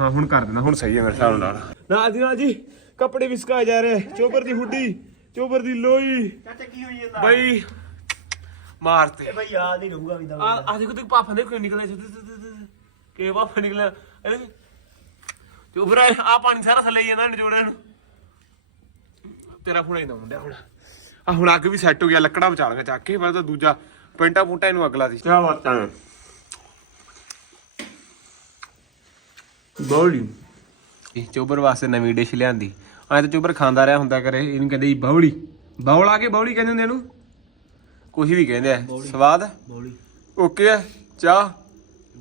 ਹਾਂ ਹੁਣ ਕਰ ਦਿੰਦਾ ਹੁਣ ਸਹੀ ਹੈ ਮੇਰੇ ਹਿਸਾਬ ਨਾਲ। ਨਾ ਜੀ ਨਾ ਜੀ ਕੱਪੜੇ ਵਿਸਕਾਏ ਜਾ ਰਹੇ ਚੋਬਰ ਦੀ ਹੁੱਡੀ ਚੋਬਰ ਦੀ ਲੋਈ। ਚਾਚਾ ਕੀ ਹੋਈ ਜਾਂਦਾ? ਬਈ ਮਾਰਤੇ। ਇਹ ਬਈ ਯਾਦ ਨਹੀਂ ਰਹੂਗਾ ਵੀ ਆ ਤਾਂ ਆ ਦੇਖੋ ਤੇ ਪਾਪਾ ਦੇਖੋ ਨਿਕਲੇ ਕਿ ਪਾਪਾ ਨਿਕਲਿਆ। ਚੋਬਰ ਆ ਪਾਣੀ ਸਾਰਾ ਥੱਲੇ ਹੀ ਜਾਂਦਾ ਨਿਚੋੜਿਆਂ ਨੂੰ। ਤੇਰਾ ਫੋਨ ਇਹਦਾ ਮੁੰਡਿਆ ਹੁਣ ਆ ਹੁਣ ਅੱਗ ਵੀ ਸੈੱਟ ਹੋ ਗਿਆ ਲੱਕੜਾ ਬਚਾ ਲਿਆ ਚੱਕ ਕੇ ਬਾਅਦ ਤਾਂ ਦੂਜਾ ਪੈਂਟਾ ਪੁੰਟਾ ਇਹਨੂੰ ਅਗਲਾ ਦੀ ਕੀ ਬਾਤਾਂ ਹੈ। ਬੌਲੀ। ਇਹ ਚੋਬਰ ਵਾਸਤੇ ਨਵੀਂ ਡਿਸ਼ ਲਿਆਂਦੀ। ਐ ਤਾਂ ਚੋਬਰ ਖਾਂਦਾ ਰਿਹਾ ਹੁੰਦਾ ਕਰੇ ਇਹਨੂੰ ਕਹਿੰਦੇ ਜੀ ਬੌਲੀ। ਬੌਲ ਆ ਕੇ ਬੌਲੀ ਕਹਿੰਦੇ ਹੁੰਦੇ ਇਹਨੂੰ। ਕੁਝ ਵੀ ਕਹਿੰਦੇ ਆ। ਸਵਾਦ? ਬੋਲੀ। ਓਕੇ ਆ। ਚਾਹ?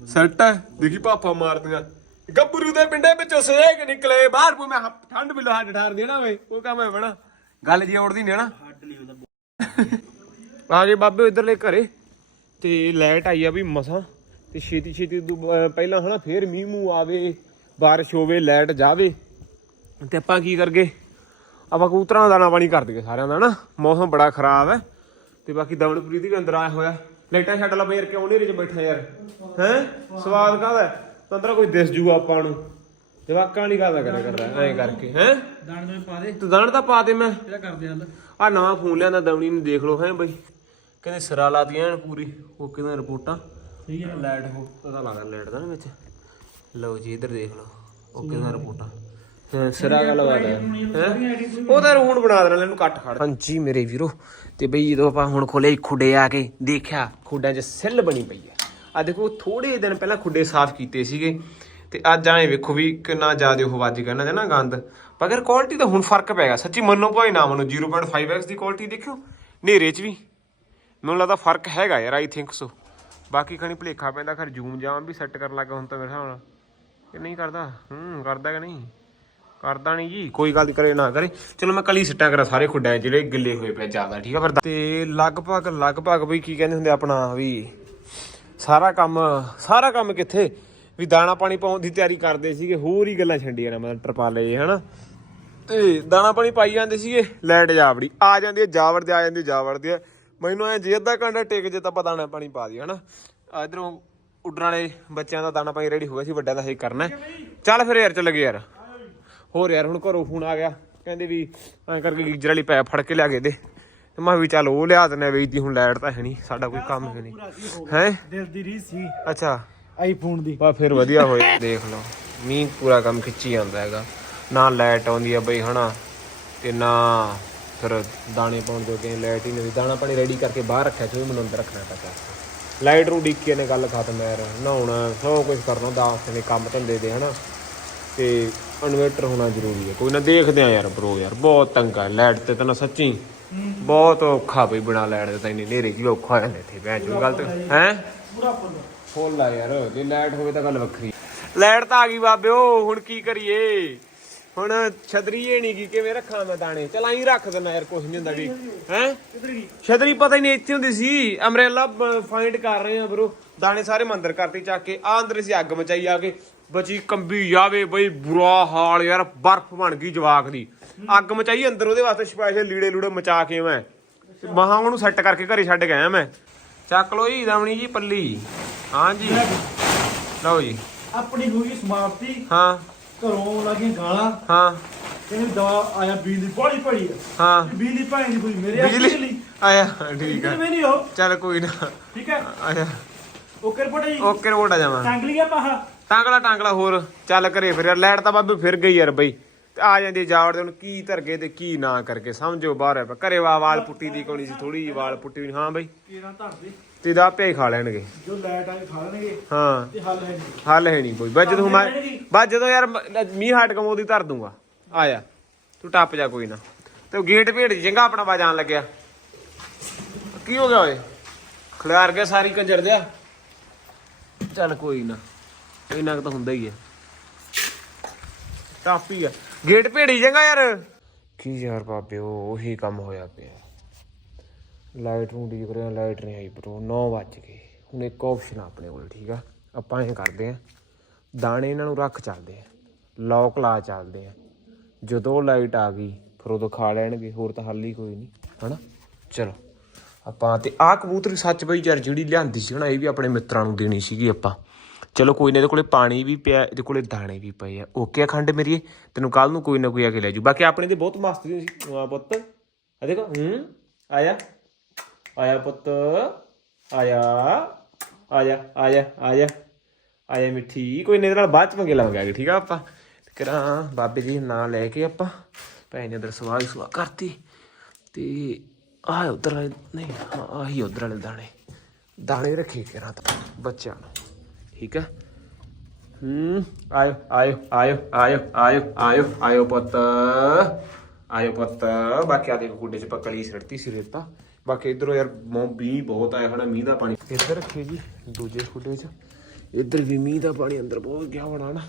ਸੈੱਟ ਦੇਖੀ ਪਾਪਾ ਮਾਰਦੀਆਂ। ਗੱਭਰੂ ਦੇ ਪਿੰਡੇ ਵਿੱਚੋਂ ਸੇਕ ਨਿਕਲੇ। ਬਾਹਰ ਪੂ ਮੈਂ ਠੰਡ ਬਿਲੋ ਹੱਡ ਠਾਰ ਦੇਣਾ ਵੇ। ਉਹ ਕੰਮ ਹੈ ਬਣਾ। ਗੱਲ ਜੀ ਔੜਦੀ ਨਹੀਂ ਨਾ। ਹੱਡ ਨਹੀਂ ਹੁੰਦਾ। ਆ ਗਏ ਬਾਬੇ ਇਧਰਲੇ ਘਰੇ। ਤੇ ਲਾਈਟ ਆਈ ਆ ਵੀ ਮਸਾਂ। ਤੇ ਛੇਤੀ ਛੇਤੀ ਪਹਿਲਾਂ ਹਨਾ ਫੇਰ ਮੀਂਹ ਮੂੰਹ ਆਵੇ ਬਾਰਿਸ਼ ਹੋਵੇ ਲਾਈਟ ਜਾਵੇ। ਤੇ ਆਪਾਂ ਕੀ ਕਰਗੇ ਆਪਾਂ ਕਬੂਤਰਾਂ ਦਾ ਦਾਣਾ ਪਾਣੀ ਕਰ ਦਈਏ ਸਾਰਿਆਂ ਦਾ ਹਨਾ। ਮੌਸਮ ਬੜਾ ਖਰਾਬ ਹੈ ਤੇ ਬਾਕੀ ਦਵਨਪ੍ਰੀਤ ਵੀ ਅੰਦਰ ਆਇਆ ਹੋਇਆ। ਲਾਈਟਾਂ ਛੱਡ ਲਾ ਬਈ ਕਿਉਂ ਨੇਰੇ 'ਚ ਬੈਠਾ ਯਾਰ? ਹੈ? ਸਵਾਦ ਕਾਹਦਾ ਤੰਦਰਾ ਕੋਈ ਦਿਸ ਜੂਗਾ ਆਪਾਂ ਨੂੰ। ਜਵਾਕਾਂ ਨਹੀਂ ਕਾਹਦਾ ਕਰਿਆ ਕਰਦਾ ਐਂ ਕਰਕੇ ਹੈ? ਦਾਣ ਦੇ ਪਾ ਦੇ। ਤੂੰ ਦਾਣ ਤਾਂ ਪਾ ਦੇ ਮੈਂ। ਇਹਦਾ ਕਰਦੇ ਹੱਲ। ਆ ਨਵਾਂ ਫੋਨ ਲਿਆਂਦਾ ਦਵਣੀ ਨੂੰ ਦੇਖ ਲਓ ਹੈ ਬਈ। ਕਹਿੰਦੇ ਸਿਰਾ ਲਾਤੀਆਂ ਐਨ ਪੂਰੀ ਓਕੇ ਦੀਆਂ ਰਿਪੋਰਟਾਂ? ਠੀਕ ਹੈ ਲਾਈਟ ਹੋ ਪਤਾ ਲੱਗਦਾ ਲਾਈਟ ਦਾ ਨਾ ਵਿੱਚ। ਲਓ ਜੀ ਇੱਧਰ ਦੇਖ ਲਓ ਓਕੇ ਦੀਆਂ ਰਿਪੋਰਟਾਂ? ਸਿਰਾ ਲਗਾ ਦਿਆ ਉਹ ਤਾਂ ਹੁਣ ਬਣਾ ਦੇਣਾ ਇਹਨੂੰ ਕੱਟ ਖੜ। ਹਾਂਜੀ ਮੇਰੇ ਵੀਰੋ ਤੇ ਬਈ ਜਦੋਂ ਆਪਾਂ ਹੁਣ ਖੋਲੇ ਖੁੱਡੇ ਆ ਕੇ, ਦੇਖਿਆ ਖੁੱਡਾਂ 'ਚ ਸਿੱਲ ਬਣੀ ਪਈ ਹੈ। ਆ ਦੇਖੋ ਥੋੜੇ ਦਿਨ ਪਹਿਲਾਂ ਖੁੱਡੇ ਸਾਫ਼ ਕੀਤੇ ਸੀਗੇ ਤੇ ਅੱਜ ਆਏ ਵੇਖੋ ਵੀ ਕਿੰਨਾ ਜ਼ਿਆਦਾ ਉਹ ਵੱਜ ਗਿਆ ਨਾ ਜਨਾ ਗੰਦ ਮਗਰ ਕੁਆਲਿਟੀ ਦਾ ਹੁਣ ਫ਼ਰਕ ਪੈ ਗਿਆ, ਸੱਚੀ ਮੰਨੋ ਭਾਈ ਨਾ ਮੰਨੋ 0.5x ਦੀ ਕੁਆਲਿਟੀ ਦੇਖਿਓ, ਹਨੇਰੇ 'ਚ ਵੀ। ਮੈਨੂੰ ਲੱਗਦਾ ਫ਼ਰਕ ਹੈਗਾ ਯਾਰ ਆਈ ਥਿੰਕ ਸੋ ਬਾਕੀ ਖਣੀ ਭਲੇਖਾ ਪੈਂਦਾ, ਖਰ ਜੂਮ ਜਾਮ ਵੀ ਸੈੱਟ ਕਰਨ ਲੱਗਾ ਹੁਣ ਤਾਂ ਮੇਰੇ ਹਿਸਾਬ ਨਾਲ। ਕਿ ਨਹੀਂ ਕਰਦਾ, ਹੂੰ, ਕਰਦਾ ਕਿ ਨਹੀਂ? ਕਰਦਾ ਨਹੀਂ ਜੀ। ਕੋਈ ਗੱਲ ਕਰੇ ਨਾ ਕਰੇ। ਚਲੋ ਮੈਂ ਕਲੀ ਸਿੱਟਾਂ ਕਰਾਂ ਸਾਰੇ ਖੁੱਡਾਂ 'ਚ ਜਿਹੜੇ ਗਿੱਲੇ ਹੋਏ ਪਏ ਜ਼ਿਆਦਾ ਠੀਕ ਆ ਪਰ ਤੇ। ਲਗਭਗ ਲਗਭਗ ਵੀ ਕੀ ਕਹਿੰਦੇ ਹੁੰਦੇ ਆਪਣਾ ਵੀ ਸਾਰਾ ਕੰਮ ਸਾਰਾ ਕੰਮ ਕਿੱਥੇ? ਵੀ ਦਾਣਾ ਪਾਣੀ ਪਾਉਣ ਦੀ ਤਿਆਰੀ ਕਰਦੇ ਸੀਗੇ ਹੋਰ ਹੀ ਗੱਲਾਂ ਛੰਡੀਆਂ ਨੇ ਮਤਲਬ ਟਰਪਾਲੇ ਜਿਹੇ ਹਨਾ। ਤੇ ਦਾਣਾ ਪਾਣੀ ਪਾਈ ਜਾਂਦੇ ਸੀਗੇ ਲੈਟ ਜਾਵੜੀ ਆ ਜਾਂਦੀ ਹੈ ਜਾਵੜਦੇ ਆ ਜਾਂਦੀ ਹੈ, ਜਾਵੜਦੇ ਆ। ਮੈਨੂੰ ਐ ਜੇ ਅੱਧਾ ਘੰਟਾ ਟਿਕ ਜੇ ਤਾਂ ਪਤਾ ਨਾ ਪਾਣੀ ਪਾ ਦੀ ਹਨਾ। ਇਧਰੋਂ ਉੱਡਣ ਵਾਲੇ ਬੱਚਿਆਂ ਦਾ ਦਾਣਾ ਪਾਣੀ ਰੈਡੀ ਹੋ ਗਿਆ ਸੀ ਵੱਡਿਆਂ ਦਾ ਹਜੇ ਕਰਨਾ ਚੱਲ ਫਿਰ ਯਾਰ ਚੱਲ ਗਏ ਯਾਰ। ਹੋਰ ਯਾਰ ਹੁਣ ਘਰੋਂ ਫੋਨ ਆ ਗਿਆ। ਕਹਿੰਦੇ ਵੀ ਐਂ ਕਰਕੇ ਗੀਜਰ ਵਾਲੀ ਪੈਪ ਫੜ ਕੇ ਲਿਆ ਕੇ ਦੇ। ਤੇ ਮੈਂ ਵੀ ਚੱਲ ਉਹ ਲਿਆ ਦਨੇ ਵੇਚਦੀ ਹੁਣ ਲਾਈਟ ਤਾਂ ਹੈ ਨਹੀਂ ਸਾਡਾ ਕੋਈ ਕੰਮ ਹੈ ਨਹੀਂ ਹੈ? ਦਿਲ ਦੀ ਰੀਸ ਸੀ। ਅੱਛਾ। ਆਈਫੋਨ ਦੀ। ਬਾ ਫਿਰ ਵਧੀਆ ਹੋਇਆ ਦੇਖ ਲਓ। ਮੀਂਹ ਪੂਰਾ ਕੰਮ ਖਿੱਚੀ ਜਾਂਦਾ ਹੈਗਾ। ਨਾ ਲਾਈਟ ਆਉਂਦੀ ਆ ਬਈ ਹਨਾ। ਤੇ ਨਾ ਫਿਰ ਦਾਣੇ ਪਾਉਣ ਜੋਗੇ ਲਾਈਟ ਹੀ ਨਹੀਂ ਦਾਣਾ ਪਾਣੀ ਰੈਡੀ ਕਰਕੇ ਬਾਹਰ ਰੱਖਿਆ ਸੀ ਉਹ ਮੈਨੂੰ ਅੰਦਰ ਰੱਖਣਾ ਪੈਂਦਾ ਲਾਈਟ ਨੂੰ ਡਿੱਕੇ ਨੇ ਗੱਲ ਖਤਮ ਯਾਰ। ਨਹਾਉਣਾ ਸਭ ਕੁਝ ਕਰਨਾ ਦਾਸ ਨੇ ਕੰਮ ਧੰਦੇ ਦੇ ਹਨਾ। ਤੇ ਇਨਵੇਟਰ ਹੋਣਾ ਜ਼ਰੂਰੀ ਹੈ। ਕੋਈ ਨਾ ਦੇਖਦੇ ਆ ਯਾਰ ਬਰੋ ਯਾਰ, ਬਹੁਤ ਤੰਗਾ ਲਾਈਟ ਤੇ ਤਾਂ ਨਾ ਸੱਚੀ ਬਹੁਤ ਔਖਾ ਬਈ ਬਿਨਾ ਲਾਈਟ ਦੇ ਤਾਂ ਇੰਨੀ ਨੇਰੇ ਕੀ ਔਖਾ ਹੋ ਜਾਂਦਾ ਇੱਥੇ, ਭੈਣ ਚੋ ਗਲਤ ਹੈ? ਪੂਰਾ ਫੁੱਲ ਫੁੱਲ ਆ ਯਾਰ, ਜੇ ਲਾਈਟ ਹੋਵੇ ਤਾਂ ਗੱਲ ਵੱਖਰੀ ਲਾਈਟ ਤਾਂ ਆ ਗਈ ਬਾਬਿਓ, ਹੁਣ ਕੀ ਕਰੀਏ? ਹੁਣ ਛਤਰੀ ਨਹੀਂ ਕੀ, ਕਿਵੇਂ ਰੱਖਾਂ ਮੈਂ ਦਾਣੇ? ਚਲ ਆਈ ਰੱਖ ਦਿੰਦਾ ਯਾਰ ਕੁਝ ਨਹੀਂ ਹੁੰਦਾ ਵੀ। ਹੈ? ਛਤਰੀ ਪਤਾ ਹੀ ਨਹੀਂ ਇੱਥੇ ਹੁੰਦੀ ਸੀ ਅਮਰੇਲਾ ਫਾਈਂਡ ਕਰ ਰਹੇ ਆ ਬਰੋ ਦਾਣੇ ਸਾਰੇ ਮੰਦਰ ਕਰਤੇ ਚੱਕ ਕੇ ਆ ਅੰਦਰ ਸੀ ਅੱਗ ਮਚਾਈ ਆ ਕੇ ਬਚੀ ਕੰਬੀ ਜਾਵੇ ਬਈ ਬੁਰਾ ਹਾਲ ਯਾਰ ਬਰਫ਼ ਬਣ ਗਈ ਜਵਾਕ ਦੀ। ਅੱਗ ਮਚਾਈ ਅੰਦਰ ਉਹਦੇ ਵਾਸਤੇ ਸਪੈਸ਼ਲ ਲੀੜੇ ਲੂੜੇ ਮਚਾ ਕੇ ਮੈਂ। ਮਹਾ ਉਹਨੂੰ ਸੈੱਟ ਕਰਕੇ ਘਰੇ ਛੱਡ ਆਇਆ ਮੈਂ। ਚੱਕ ਲੋ ਜੀ ਦਮਣੀ ਜੀ ਪੱਲੀ। ਹਾਂ ਜੀ। ਲਓ ਜੀ। ਆਪਣੀ ਹੋ ਗਈ ਸਮਾਪਤੀ। ਹਾਂ। ਘਰੋਂ ਲੱਗੀਆਂ ਗਾਲਾਂ। ਹਾਂ। ਕਹਿੰਦੇ ਦਵਾ ਆਇਆ ਬਿਜਲੀ ਬੜੀ ਪੜੀ ਆ। ਹਾਂ। ਬਿਜਲੀ ਭਾਈ ਦੀ ਕੋਈ ਮੇਰੇ ਬਿਜਲੀ? ਲਈ ਆਇਆ ਠੀਕ ਆ। ਚੱਲ ਕੋਈ ਨਾ। ਠੀਕ ਹੈ। ਆਇਆ। ਓਕੇ ਰਿਪੋਰਟ ਜੀ। ਓਕੇ ਰੋਟ ਆ ਜਾਵਾਂ। ਪਾਹਾ ਟਾਂਗਲਾ ਟਾਂਗਲਾ ਹੋਰ ਚੱਲ ਘਰੇ ਫਿਰ ਯਾਰ ਲਾਈਟ ਤਾਂ ਬਾਬੂ ਫਿਰ ਗਈ ਯਾਰ ਬਈ। ਤੇ ਆ ਜਾਂਦੀ ਜਾਵੜ ਦੇ ਹੁਣ ਕੀ ਧਰ ਤੇ ਕੀ ਨਾ ਕਰਕੇ ਸਮਝੋ ਬਾਹਰ ਹੈ ਘਰੇ ਵਾ ਵਾਲ ਪੁੱਟੀ ਦੀ ਕੋਣੀ ਸੀ ਥੋੜੀ ਜਿਹੀ ਵਾਲ ਪੁੱਟੀ ਹੋਈ। ਹਾਂ ਬਈ। ਕੇਰਾਂ ਧਰ ਦੇ। ਤੇ ਦਾ ਹੀ ਖਾ ਲੈਣਗੇ। ਜੋ ਲਾਈਟ ਆਏ ਖਾ ਲੈਣਗੇ ਹਾਂ। ਤੇ ਹੱਲ ਹੈ ਨਹੀਂ। ਹੱਲ ਹੈ ਨਹੀਂ ਕੋਈ। ਬਸ ਜਦੋਂ ਮੈਂ ਬਸ ਜਦੋਂ ਯਾਰ ਮ- ਮੀਂਹ ਹਟ ਕਮੋ ਦੀ ਧਰ ਦੂੰਗਾ। ਆ ਜਾ ਤੂੰ ਟੱਪ ਜਾ ਕੋਈ ਨਾ। ਤੇ ਗੇਟ ਭੇੜ ਚੰਗਾ ਆਪਣਾ ਬਾਜ ਆਣ ਲੱਗਿਆ। ਕੀ ਹੋ ਗਿਆ ਓਏ? ਖਿਲਾਰ ਗਿਆ ਸਾਰੀ ਕੰਜਰ ਦਿਆ ਚੱਲ ਕੋਈ ਨਾ। ਇੰਨਾ ਕੁ ਤਾਂ ਹੁੰਦਾ ਹੀ ਹੈ। ਟਾਪੀ ਆ। ਗੇਟ ਭੇੜੀ ਚੰਗਾ ਯਾਰ। ਕੀ ਯਾਰ ਬਾਬੇ ਉਹ ਉਹੀ ਕੰਮ ਹੋਇਆ ਪਿਆ। ਲਾਈਟ ਨੂੰ ਡੀਕ ਰਿਹਾ ਲਾਈਟ ਨਹੀਂ ਆਈ ਬਰੋ 9 ਵੱਜ ਗਏ। ਹੁਣ ਇੱਕ ਆਪਸ਼ਨ ਆਪਣੇ ਕੋਲ ਠੀਕ ਆ? ਆਪਾਂ ਇਹ ਕਰਦੇ ਆ ਦਾਣੇ ਇਹਨਾਂ ਨੂੰ ਰੱਖ ਚੱਲਦੇ ਆ ਲੌਕ ਲਾ ਚੱਲਦੇ ਆ। ਜਦੋਂ ਲਾਈਟ ਆ ਗਈ ਫਿਰ ਉਦੋਂ ਖਾ ਲੈਣਗੇ ਹੋਰ ਤਾਂ ਹੱਲ ਹੀ ਕੋਈ ਨਹੀਂ ਹਨਾ? ਚਲੋ ਆਪਾਂ ਤੇ ਆਹ ਕਬੂਤਰ ਸੱਚ ਬਈ ਯਾਰ ਜਿਹੜੀ ਲਿਆਂਦੀ ਸੀ ਨਾ ਇਹ ਵੀ ਆਪਣੇ ਮਿੱਤਰਾਂ ਨੂੰ ਦੇਣੀ ਸੀਗੀ ਆਪਾਂ। ਚਲੋ ਕੋਈ ਨਾ, ਇਹਦੇ ਕੋਲੇ ਪਾਣੀ ਵੀ ਪਿਆ, ਇਹਦੇ ਕੋਲੇ ਦਾਣੇ ਵੀ ਪਏ ਆ। ਓਕੇ ਆ ਖੰਡ ਮੇਰੀਏ, ਤੈਨੂੰ ਕੱਲ ਨੂੰ ਕੋਈ ਨਾ ਕੋਈ ਆ ਕੇ ਲੈ ਜੂ ਬਾਕੀ ਆਪਣੇ ਤੇ ਬਹੁਤ ਮਸਤ ਸੀ ਆ ਪੁੱਤ, ਆ ਦੇਖੋ, ਹੂੰ, ਆਇਆ ਆਇਆ ਪੁੱਤ, ਆਇਆ ਆਇਆ ਆਇਆ ਆਇਆ ਆਇਆ ਮਿੱਠੀ। ਕੋਈ ਨਾ, ਇਹਦੇ ਨਾਲ ਬਾਅਦ ਚ ਮੰਗੇ ਲਵਾਂਗੇ ਠੀਕ ਆ ਆਪਾਂ? ਕਰਾਂ, ਬਾਬੇ ਜੀ ਨਾਂ ਲੈ ਕੇ ਆਪਾਂ। ਭੈਣ ਨੇ ਅੰਦਰ ਸਵਾਹ ਸੁਆ ਕਰਤੀ। ਤੇ ਆਹ ਉਧਰ ਵਾਲੇ, ਨਹੀਂ, ਆਹੀ ਉਧਰ ਵਾਲੇ ਦਾਣੇ। ਦਾਣੇ ਰੱਖੇ ਕਰਾਂ ਤਾਂ ਬੱਚਿਆਂ ਨੂੰ। ਠੀਕ ਆ ਹੂੰ ਆਇਓ ਆਇਓ ਆਇਓ ਆਇਓ ਆਇਓ ਆਇਓ ਆਇਓ ਪੁੱਤ ਆਇਓ ਪੁੱਤ ਬਾਕੀ ਆ ਦੇਖੋ ਗੁੱਡੇ ਚ ਪਕੜੀ ਸਿਰਤੀ ਸੀ ਰੇਤਾ ਬਾਕੀ ਇਧਰੋਂ ਯਾਰ ਮੋਂ ਵੀ ਬਹੁਤ ਆਇਆ ਹਨਾ ਮੀਂਹ ਦਾ ਪਾਣੀ ਇੱਧਰ ਰੱਖੇ ਜੀ ਦੂਜੇ ਖੁੱਡੇ ਚ ਇੱਧਰ ਵੀ ਮੀਂਹ ਦਾ ਪਾਣੀ ਅੰਦਰ ਬਹੁਤ ਗਿਆ ਹੋਣਾ ਨਾ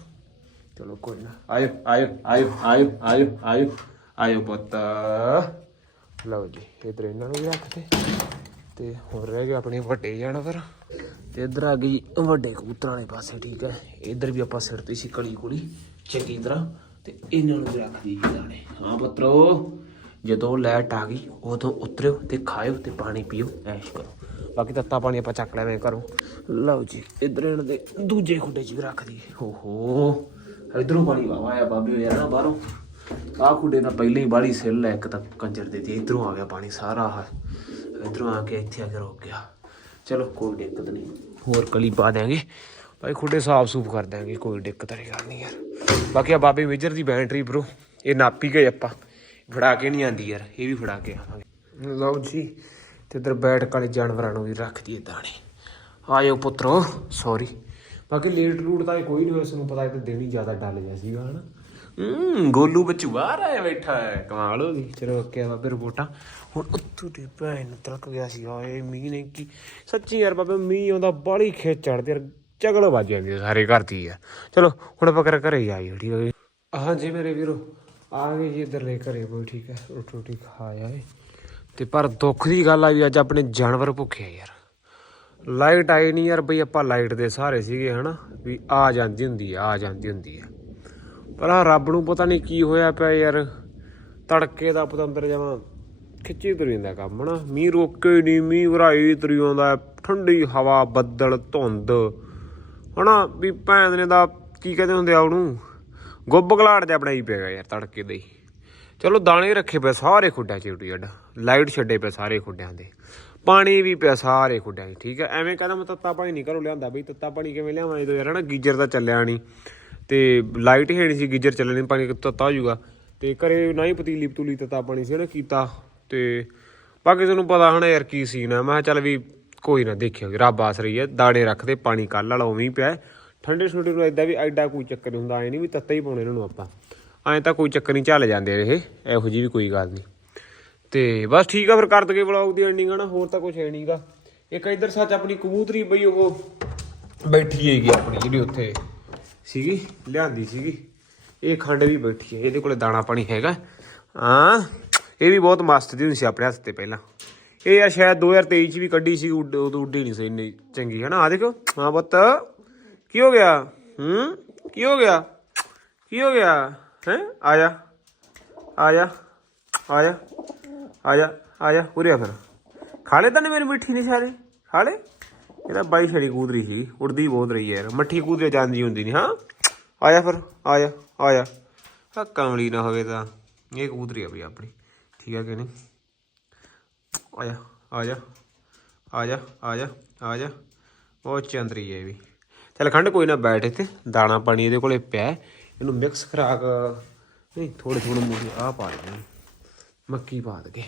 ਚਲੋ ਕੋਈ ਨਾ ਆਇਓ ਆਇਓ ਆਇਓ ਆਇਓ ਆਇਓ ਆਇਓ ਆਇਓ ਪੁੱਤ ਲਓ ਜੀ ਇਧਰ ਇਹਨਾਂ ਨੂੰ ਵੀ ਰੱਖਦੇ ਤੇ ਹੋਰ ਰਹਿ ਗਏ ਆਪਣੇ ਵੱਡੇ ਜਾਨਵਰ ਤੇ ਇਧਰ ਆ ਗਈ ਵੱਡੇ ਕਬੂਤਰਾਂ ਵਾਲੇ ਪਾਸੇ, ਠੀਕ ਹੈ। ਇਧਰ ਵੀ ਆਪਾਂ ਸਿਰ ਤੇ ਸੀ ਕਲੀ ਕੁਲੀ ਚੰਗੀ ਤਰ੍ਹਾਂ। ਤੇ ਇਹਨਾਂ ਨੂੰ ਵੀ ਰੱਖ ਦਈਏ ਦਾਣੇ। ਹਾਂ ਪੁੱਤਰੋ, ਜਦੋਂ ਲੈਟ ਆ ਗਈ, ਉਦੋਂ ਉਤਰਿਓ ਤੇ ਖਾਇਓ ਤੇ ਪਾਣੀ ਪੀਓ, ਐਸ਼ ਕਰੋ। ਬਾਕੀ ਤੱਤਾ ਪਾਣੀ ਆਪਾਂ ਚੱਕ ਲੈਵੇਂ ਕਰੋ ਲਓ ਜੀ, ਇਧਰ ਇਹਨਾਂ ਦੇ ਦੂਜੇ ਖੁੱਡੇ 'ਚ ਵੀ ਰੱਖ ਦਈਏ। ਹੋ ਹੋ ਇਧਰੋਂ ਪਾਣੀ ਵਾਵਾ ਆ ਬਾਬੇ ਯਾਰ ਨਾ ਬਾਹਰੋਂ। ਆਹ ਖੁੱਡੇ ਦਾ ਪਹਿਲਾਂ ਹੀ ਬਾੜੀ ਸਿੱਲ ਹੈ ਇੱਕ ਤਾਂ ਕੰਜਰ ਦੇ ਤੇ ਇਧਰੋਂ ਆ ਗਿਆ ਪਾਣੀ ਸਾਰਾ ਆਹ। ਇਧਰੋਂ ਆ ਕੇ ਇੱਥੇ ਆ ਕੇ ਰੁਕ ਗਿਆ। ਚਲੋ, ਕੋਈ ਦਿੱਕਤ ਨਹੀਂ। ਹੋਰ ਕਲੀ ਪਾ ਦਿਆਂਗੇ। ਭਾਈ ਖੁੱਡੇ ਸਾਫ਼ ਸੂਫ ਕਰ ਦਿਆਂਗੇ, ਕੋਈ ਦਿੱਕਤ ਵਾਲੀ ਗੱਲ ਨਹੀਂ ਯਾਰ। ਬਾਕੀ ਆ ਬਾਬੇ ਮੇਜਰ ਦੀ ਬੈਟਰੀ ਬ్రో ਇਹ ਨਾਪੀ ਗਏ ਆਪਾਂ। ਫੜਾ ਕੇ ਨਹੀਂ ਆਂਦੀ ਯਾਰ, ਇਹ ਵੀ ਫੜਾ ਕੇ ਆਵਾਂਗੇ। ਲਓ ਜੀ, ਤੇ ਇਧਰ ਬੈਠ ਵਾਲੇ ਜਾਨਵਰਾਂ ਨੂੰ ਵੀ ਰੱਖ ਦਈਏ ਦਾਣੇ। ਆਇਓ ਪੁੱਤਰੋ ਸੌਰੀ ਬਾਕੀ ਲੇਟ ਰੂਟ ਤਾਂ ਇਹ ਕੋਈ ਨਹੀਂ ਹੋਇਆ, ਸਾਨੂੰ ਪਤਾ ਕਿ ਦਿਨ ਹੀ ਜ਼ਿਆਦਾ ਡੱਲ ਗਿਆ ਸੀਗਾ, ਹਨਾ। ਹੂੰ, ਗੋਲੂ ਬੱਚੂ ਬਾਹਰ ਆਇਆ ਬੈਠਾ ਹੈ, ਕਮਾਲ ਹੋ ਗਈ। ਚਲੋ ਓਕੇ ਆ ਬਾਬੇ ਰਿਪੋਰਟਾਂ। ਹੁਣ ਉੱਥੋਂ ਦੀ ਭੈਣ ਨੂੰ ਤਲਕ ਗਿਆ ਸੀ ਓਏ ਮੀਂਹ ਨੇ ਕੀ ਸੱਚੀ ਯਾਰ ਬਾਬੇ, ਮੀਂਹ ਆਉਂਦਾ, ਬਾਲੀ ਖੇਚ ਚੜਦੀ ਯਾਰ ਚਗਲ ਵੱਜ ਜਾਂਦੀ ਆ ਸਾਰੇ ਘਰ ਦੀ ਆ। ਚਲੋ, ਹੁਣ ਆਪਾਂ ਕਰ ਘਰੇ ਹੀ ਆਈਏ ਠੀਕ ਹੈ ਹਾਂ ਜੀ ਮੇਰੇ ਵੀਰੋ, ਆ ਗਏ ਜੀ ਇੱਧਰ ਲੈ ਘਰੇ ਕੋਈ ਠੀਕ ਹੈ ਰੋਟੀ ਰੋਟੀ ਖਾ ਆਏ। ਤੇ ਪਰ ਦੁੱਖ ਦੀ ਗੱਲ ਆ ਵੀ ਅੱਜ ਆਪਣੇ ਜਾਨਵਰ ਭੁੱਖੇ ਆ ਯਾਰ। ਲਾਈਟ ਆਈ ਨਹੀਂ ਯਾਰ ਬਈ, ਆਪਾਂ ਲਾਈਟ ਦੇ ਸਹਾਰੇ ਸੀਗੇ, ਹਨਾ, ਵੀ ਆ ਜਾਂਦੀ ਹੁੰਦੀ ਆ ਆ ਜਾਂਦੀ ਹੁੰਦੀ ਆ। ਪਰ ਆ ਰੱਬ ਨੂੰ ਪਤਾ ਨਹੀਂ ਕੀ ਹੋਇਆ ਪਿਆ ਯਾਰ, ਤੜਕੇ ਦਾ ਪਤੰਦਰ ਜਮਾ ਖਿੱਚੀ ਤੁਰ ਜਾਂਦਾ ਕੰਮ ਨਾ ਮੀਂਹ ਰੋਕੇ ਨਹੀਂ, ਮੀਂਹ ਵਰਾਈ ਤੁਰੀ ਆਉਂਦਾ ਠੰਡੀ ਹਵਾ, ਬੱਦਲ, ਧੁੰਦ, ਹਨਾ? ਵੀ ਭੈਣ ਨੇ ਦਾ ਕੀ ਕਹਿੰਦੇ ਹੁੰਦੇ ਆ ਉਹਨੂੰ? ਗੁੱਬ ਗਲਾੜ ਜਿਹਾ ਬਣਾਈ ਪਿਆ ਯਾਰ ਤੜਕੇ ਦੇ ਹੀ। ਚਲੋ ਦਾਣੇ ਰੱਖੇ ਪਏ ਸਾਰੇ ਖੁੱਡਾਂ ਚ ਊਟੀ ਅੱਡ। ਲਾਈਟ ਛੱਡੇ ਪਏ ਸਾਰੇ ਖੁੱਡਿਆਂ ਦੇ। ਪਾਣੀ ਵੀ ਪਿਆ ਸਾਰੇ ਖੁੱਡਿਆਂ 'ਚ, ਠੀਕ ਹੈ? ਐਵੇਂ ਕਹਿੰਦਾ ਮੈਂ ਤੱਤਾ ਪਾਣੀ ਨਹੀਂ ਘਰੋਂ ਲਿਆਂਦਾ ਬਈ, ਤੱਤਾ ਪਾਣੀ ਕਿਵੇਂ ਲਿਆਵਾਂ ਜਦੋਂ ਯਾਰ ਨਾ ਗੀਜਰ ਤਾਂ ਚੱਲਿਆ ਨਹੀਂ। ਤੇ ਲਾਈਟ ਹੈ ਨਹੀਂ ਸੀ, ਗੀਜਰ ਚੱਲਣ ਨਹੀਂ, ਪਾਣੀ ਤੱਤਾ ਹੋ ਜਾਊਗਾ। ਤੇ ਘਰੇ ਨਾ ਹੀ ਪਤੀਲੀ ਪਤੂਲੀ ਤੱਤਾ ਪਾਣੀ ਸੀ ਨਾ ਕੀਤਾ। ਤੇ ਬਾਕੀ ਤੁਹਾਨੂੰ ਪਤਾ ਹਨਾ ਯਾਰ ਕੀ ਸੀਨ ਹੈ ਮੈਂ ਕਿਹਾ ਚੱਲ ਵੀ ਕੋਈ ਨਾ ਦੇਖਿਓ ਰੱਬ ਆਸ ਰਹੀ ਹੈ ਦਾਣੇ ਰੱਖਦੇ, ਪਾਣੀ ਕੱਲ ਵਾਲਾ ਉਵੇਂ ਹੀ ਪਿਆ ਹੈ। ਠੰਡੇ ਛੋਟੇ ਨੂੰ ਐਦਾਂ ਵੀ ਐਡਾ ਕੋਈ ਚੱਕਰ ਨਹੀਂ ਹੁੰਦਾ, ਐ ਨਹੀਂ ਵੀ ਤੱਤਾ ਹੀ ਪਾਉਣੇ ਇਹਨਾਂ ਨੂੰ ਆਪਾਂ। ਐਂ ਤਾਂ ਕੋਈ ਚੱਕਰ ਨਹੀਂ ਚੱਲ ਜਾਂਦੇ ਇਹ, ਇਹੋ ਜੀ ਵੀ ਕੋਈ ਗੱਲ ਨਹੀਂ ਤੇ ਬਸ ਠੀਕ ਆ ਫਿਰ ਕਰ ਦਗੇ ਵਲੌਗ ਦੀ ਐਂਡਿੰਗ ਹਨਾ ਹੋਰ ਤਾਂ ਕੁਝ ਹੈ ਨਹੀਂਗਾ ਇੱਕ ਇੱਧਰ ਸੱਚ ਆਪਣੀ ਕਬੂਤਰੀ ਬਈ ਉਹ ਬੈਠੀ ਹੈਗੀ ਆਪਣੀ, ਜਿਹੜੀ ਉੱਥੇ ਸੀਗੀ, ਲਿਆਂਦੀ ਸੀਗੀ। ਇਹ ਖੰਡ ਵੀ ਬੈਠੀ ਹੈ, ਇਹਦੇ ਕੋਲੇ ਦਾਣਾ ਪਾਣੀ ਹੈਗਾ। ਹਾਂ। ਇਹ ਵੀ ਬਹੁਤ ਮਸਤ ਦੀ ਹੁੰਦੀ ਸੀ ਆਪਣੇ ਹੱਥ ਤੇ ਪਹਿਲਾਂ। ਇਹ ਆ ਸ਼ਾਇਦ 2023 ਚ ਵੀ ਕੱਢੀ ਸੀ, ਉੱਡ ਉਦੋਂ ਉੱਡੀ ਨਹੀਂ ਸੀ ਇੰਨੀ ਚੰਗੀ, ਹਨਾ? ਆ ਦੇਖੋ ਹਾਂ ਪੁੱਤ। ਕੀ ਹੋ ਗਿਆ? ਹੂੰ? ਕੀ ਹੋ ਗਿਆ? ਕੀ ਹੋ ਗਿਆ? ਹੈ? ਆ ਜਾ। ਆ ਜਾ। ਆ ਜਾ। ਆ ਜਾ। ਆ ਜਾ। ਉਰੇ ਆ ਫਿਰ। ਖਾ ਲੈ ਤਾਂ ਮੇਰੀ ਮਿੱਠੀ ਨੇ ਸਾਰੇ? ਖਾ ਲੈ ਇਹਦਾ ਬਾਈ ਛੜੀ ਕੂਦਰੀ ਸੀ। ਉੜਦੀ ਬਹੁਤ ਰਹੀ ਯਾਰ। ਮੱਠੀ ਕੂਦਰੇ ਜਾਂਦੀ ਹੁੰਦੀ ਨਹੀਂ ਹਾਂ? ਆ ਜਾ ਫਿਰ। ਆ ਜਾ। ਆ ਜਾ। ਆ ਕਮਲੀ ਨਾ ਹੋਵੇ ਤਾਂ। ਇਹ ਕੂਦਰੀ ਆ ਬਈ ਆਪਣੀ। ਠੀਕ ਹੈ ਕਿ ਨਹੀਂ? ਆ ਜਾ ਆ ਜਾ ਆ ਜਾ ਆ ਜਾ ਆ ਜਾ। ਬਹੁਤ ਚੰਦਰੀ ਹੈ ਵੀ। ਚੱਲ ਖੰਡ, ਕੋਈ ਨਾ ਬੈਠ ਇੱਥੇ। ਦਾਣਾ ਪਾਣੀ ਇਹਦੇ ਕੋਲੇ ਪਿਆ ਇਹਨੂੰ ਮਿਕਸ ਖਰਾਕ ਨਹੀਂ ਥੋੜੇ ਥੋੜੇ ਮੂਲੀ ਆ ਪਾ ਦੇ ਮੱਕੀ ਪਾ ਦਗੇ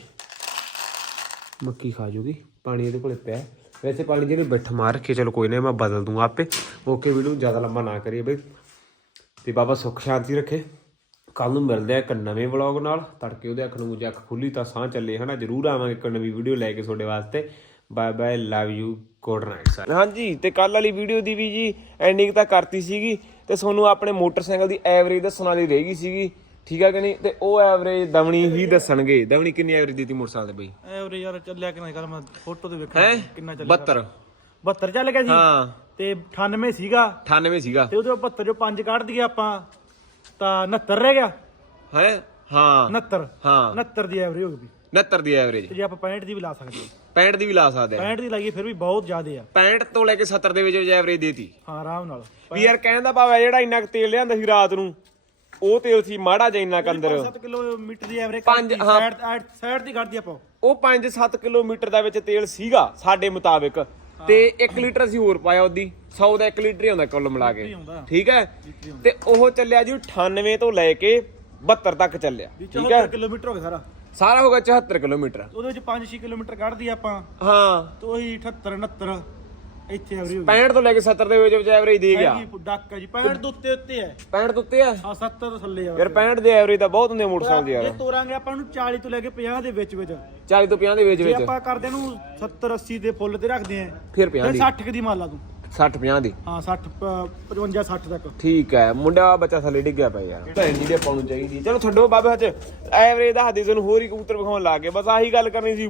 ਮੱਕੀ ਖਾ ਜੂਗੀ। ਪਾਣੀ ਇਹਦੇ ਕੋਲੇ ਪਿਆ ਵੈਸੇ ਪਾਣੀ ਜਿਹਨੇ ਬਿੱਠ ਮਾਰ ਰੱਖੇ ਚਲੋ ਕੋਈ ਨਾ ਮੈਂ ਬਦਲ ਦੂੰਗਾ ਆਪੇ। ਓਕੇ ਵੀਡੀਓ ਜ਼ਿਆਦਾ ਲੰਮਾ ਨਾ ਕਰੀਏ ਬਈ। ਤੇ ਬਾਬਾ ਸੁੱਖ ਸ਼ਾਂਤੀ ਰੱਖੇ। ਕੱਲ ਨੂੰ ਮਿਲਦੇ ਆ ਇੱਕ ਨਵੇਂ ਵਲੌਗ ਨਾਲ। ਤੜਕੇ ਉਹਦੇ ਅੱਖ ਨੂੰ ਮੁਝੇ ਅੱਖ ਖੁੱਲੀ ਤਾਂ ਸਾਹ ਚੱਲੇ ਹਨਾ? ਜਰੂਰ ਆਵਾਂਗੇ ਇੱਕ ਨਵੀਂ ਵੀਡੀਓ ਲੈ ਕੇ ਤੁਹਾਡੇ ਵਾਸਤੇ। Bye bye love you good night sir ਹਾਂਜੀ ਤੇ ਕੱਲ ਵਾਲੀ ਵੀਡੀਓ ਦੀ ਵੀ ਜੀ ਐਂਡਿੰਗ ਤਾਂ ਕਰਤੀ ਸੀਗੀ ਤੇ ਤੁਹਾਨੂੰ ਆਪਣੇ ਮੋਟਰਸਾਈਕਲ ਦੀ ਐਵਰੇਜ ਦੱਸਣ ਵਾਲੀ ਰਹਿ ਗਈ ਸੀਗੀ ਠੀਕ ਹੈ ਕਿ ਨਹੀਂ? ਤੇ ਉਹ ਐਵਰੇਜ ਦਵਣੀ ਹੀ ਦੱਸਣਗੇ। ਦਵਣੀ ਕਿੰਨੀ ਐਵਰੇਜ ਦਿੱਤੀ ਮੋਟਰਸਾਈਕਲ ਤੇ ਬਈ? ਐਵਰੇ ਯਾਰ ਚੱਲਿਆ ਕਿੰਨਾ ਗੱਲ ਮੈਂ ਫੋਟੋ ਤੇ ਵੇਖਿਆ ਕਿੰਨਾ ਚੱਲਿਆ 72 72 ਚੱਲ ਗਿਆ ਸੀ ਹਾਂ। ਤੇ 98 ਸੀਗਾ? 98 ਸੀਗਾ। ਤੇ ਉਹਦੇ 72 ਚੋਂ 5 ਕੱਢ ਦਈਏ ਆਪਾਂ। 69 ਰਹਿ ਗਿਆ। ਹੈ? ਹਾਂ। 69 ਹਾਂ। 69 ਦੀ ਐਵਰੇਜ ਹੋ ਗਈ 69 ਦੀ ਐਵਰੇਜ ਤੇ ਜੇ ਆਪਾਂ 65 ਦੀ ਵੀ ਲਾ ਸਕਦੇ ਹਾਂ। 65 ਦੀ ਵੀ ਲਾ ਸਕਦੇ ਆ 65 ਦੀ ਲਾਈਏ ਫਿਰ ਵੀ ਬਹੁਤ ਜ਼ਿਆਦੇ ਆ। 65 ਤੋਂ ਲੈ ਕੇ 70 ਦੇ ਵਿੱਚ ਐਵਰੇਜ ਦੇਤੀ। ਹਾਂ ਆਰਾਮ ਨਾਲ। ਵੀ ਯਾਰ ਕਹਿਣ ਦਾ ਭਾਵ ਹੈ ਜਿਹੜਾ ਇੰਨਾ ਕੁ ਤੇਲ ਲਿਆਂਦਾ ਸੀ ਰਾਤ ਨੂੰ ਉਹ ਤੇਲ ਸੀ ਮਾੜਾ ਜਿਹਾ ਇੰਨਾ ਕੁ ਅੰਦਰ। 7 ਕਿਲੋਮੀਟਰ ਦੀ ਐਵਰੇਜ ਪੰਜ, ਹਾਂ। ਸਾਈਡ ਦੀ ਕੱਢਦੀ ਆਪਾਂ। ਉਹ 5-7 ਕਿਲੋਮੀਟਰ ਦਾ ਵਿੱਚ ਤੇਲ ਸੀਗਾ ਸਾਡੇ ਮੁਤਾਬਿਕ। ਤੇ 1 ਲੀਟਰ ਅਸੀਂ ਹੋਰ ਪਾਇਆ ਉਹਦੀ 100 ਦਾ 1 ਲੀਟਰ ਹੀ ਹੁੰਦਾ ਕੁੱਲ ਮਿਲਾ ਕੇ। ਠੀਕ ਹੈ? ਤੇ ਉਹ ਚੱਲਿਆ ਜੀ 98 ਤੋਂ ਲੈ ਕੇ 72 ਤੱਕ ਚੱਲਿਆ। ਠੀਕ ਹੈ? 74 ਕਿਲੋਮੀਟਰ ਹੋ ਗਿਆ ਸਾਰਾ। ਸਾਰਾ ਹੋ ਗਿਆ 74 ਕਿਲੋਮੀਟਰ। ਉਹਦੇ ਵਿੱਚ 5-6 ਕਿਲੋਮੀਟਰ ਕੱਢਦੀ ਆਪਾਂ। ਹਾਂ। ਤੇ ਉਹੀ 78 69 ਇੱਥੇ ਐਵਰੇਜ ਹੋ 65 ਤੋਂ ਲੈ ਕੇ 70 ਦੇ ਵਿੱਚ ਵਿੱਚ ਐਵਰੇਜ ਦੇ ਗਿਆ। ਗਈ ਡੱਕ ਹੈ ਜੀ 65 ਦੇ ਉੱਤੇ ਉੱਤੇ ਹੈ 65 ਤੋਂ ਉੱਤੇ ਆ? ਹਾਂ 70 ਤੋਂ ਥੱਲੇ ਆ। ਯਾਰ 65 ਦੇ ਐਵਰੇਜ ਤਾਂ ਬਹੁਤ ਹੁੰਦੇ ਆ ਮੋਟਰਸਾਈਕਲ ਦੇ ਜੇ ਯਾਰ। ਤੋਰਾਂਗੇ ਆਪਾਂ ਨੂੰ 40 ਤੋਂ ਲੈ ਕੇ 50 ਦੇ ਵਿੱਚ ਵਿੱਚ। 40 ਤੋਂ 50 ਦੇ ਵਿੱਚ ਜੇ ਵਿੱਚ। ਆਪਾਂ ਕਰਦੇ ਨੂੰ 70 80 ਦੇ ਫੁੱਲ ਤੇ ਰੱਖਦੇ ਆ ਫਿਰ 50 ਫਿਰ ਦੀ। 60 ਕੁ ਦੀ ਮੰਨ ਲਾ ਤੂੰ। 60 50 ਦੀ। ਹਾਂ 60 55 60 ਤੱਕ। ਠੀਕ ਹੈ ਮੁੰਡਾ ਬੱਚਾ ਥੱਲੇ ਡਿੱਗਿਆ ਪਿਆ ਯਾਰ। ਭੈਣ ਜੀ ਦੇ ਆਪਾਂ ਨੂੰ ਚਾਹੀਦੀ। ਚਲੋ ਛੱਡੋ ਬਾਬੇ ਹੱਥ ਐਵਰੇਜ ਦਾ ਹੱਦੀ ਤੁਹਾਨੂੰ ਹੋਰ ਹੀ ਕਬੂਤਰ ਵਿਖਾਉਣ ਲੱਗ ਗਏ। ਬਸ ਆਹੀ ਗੱਲ ਕਰਨੀ ਸੀ।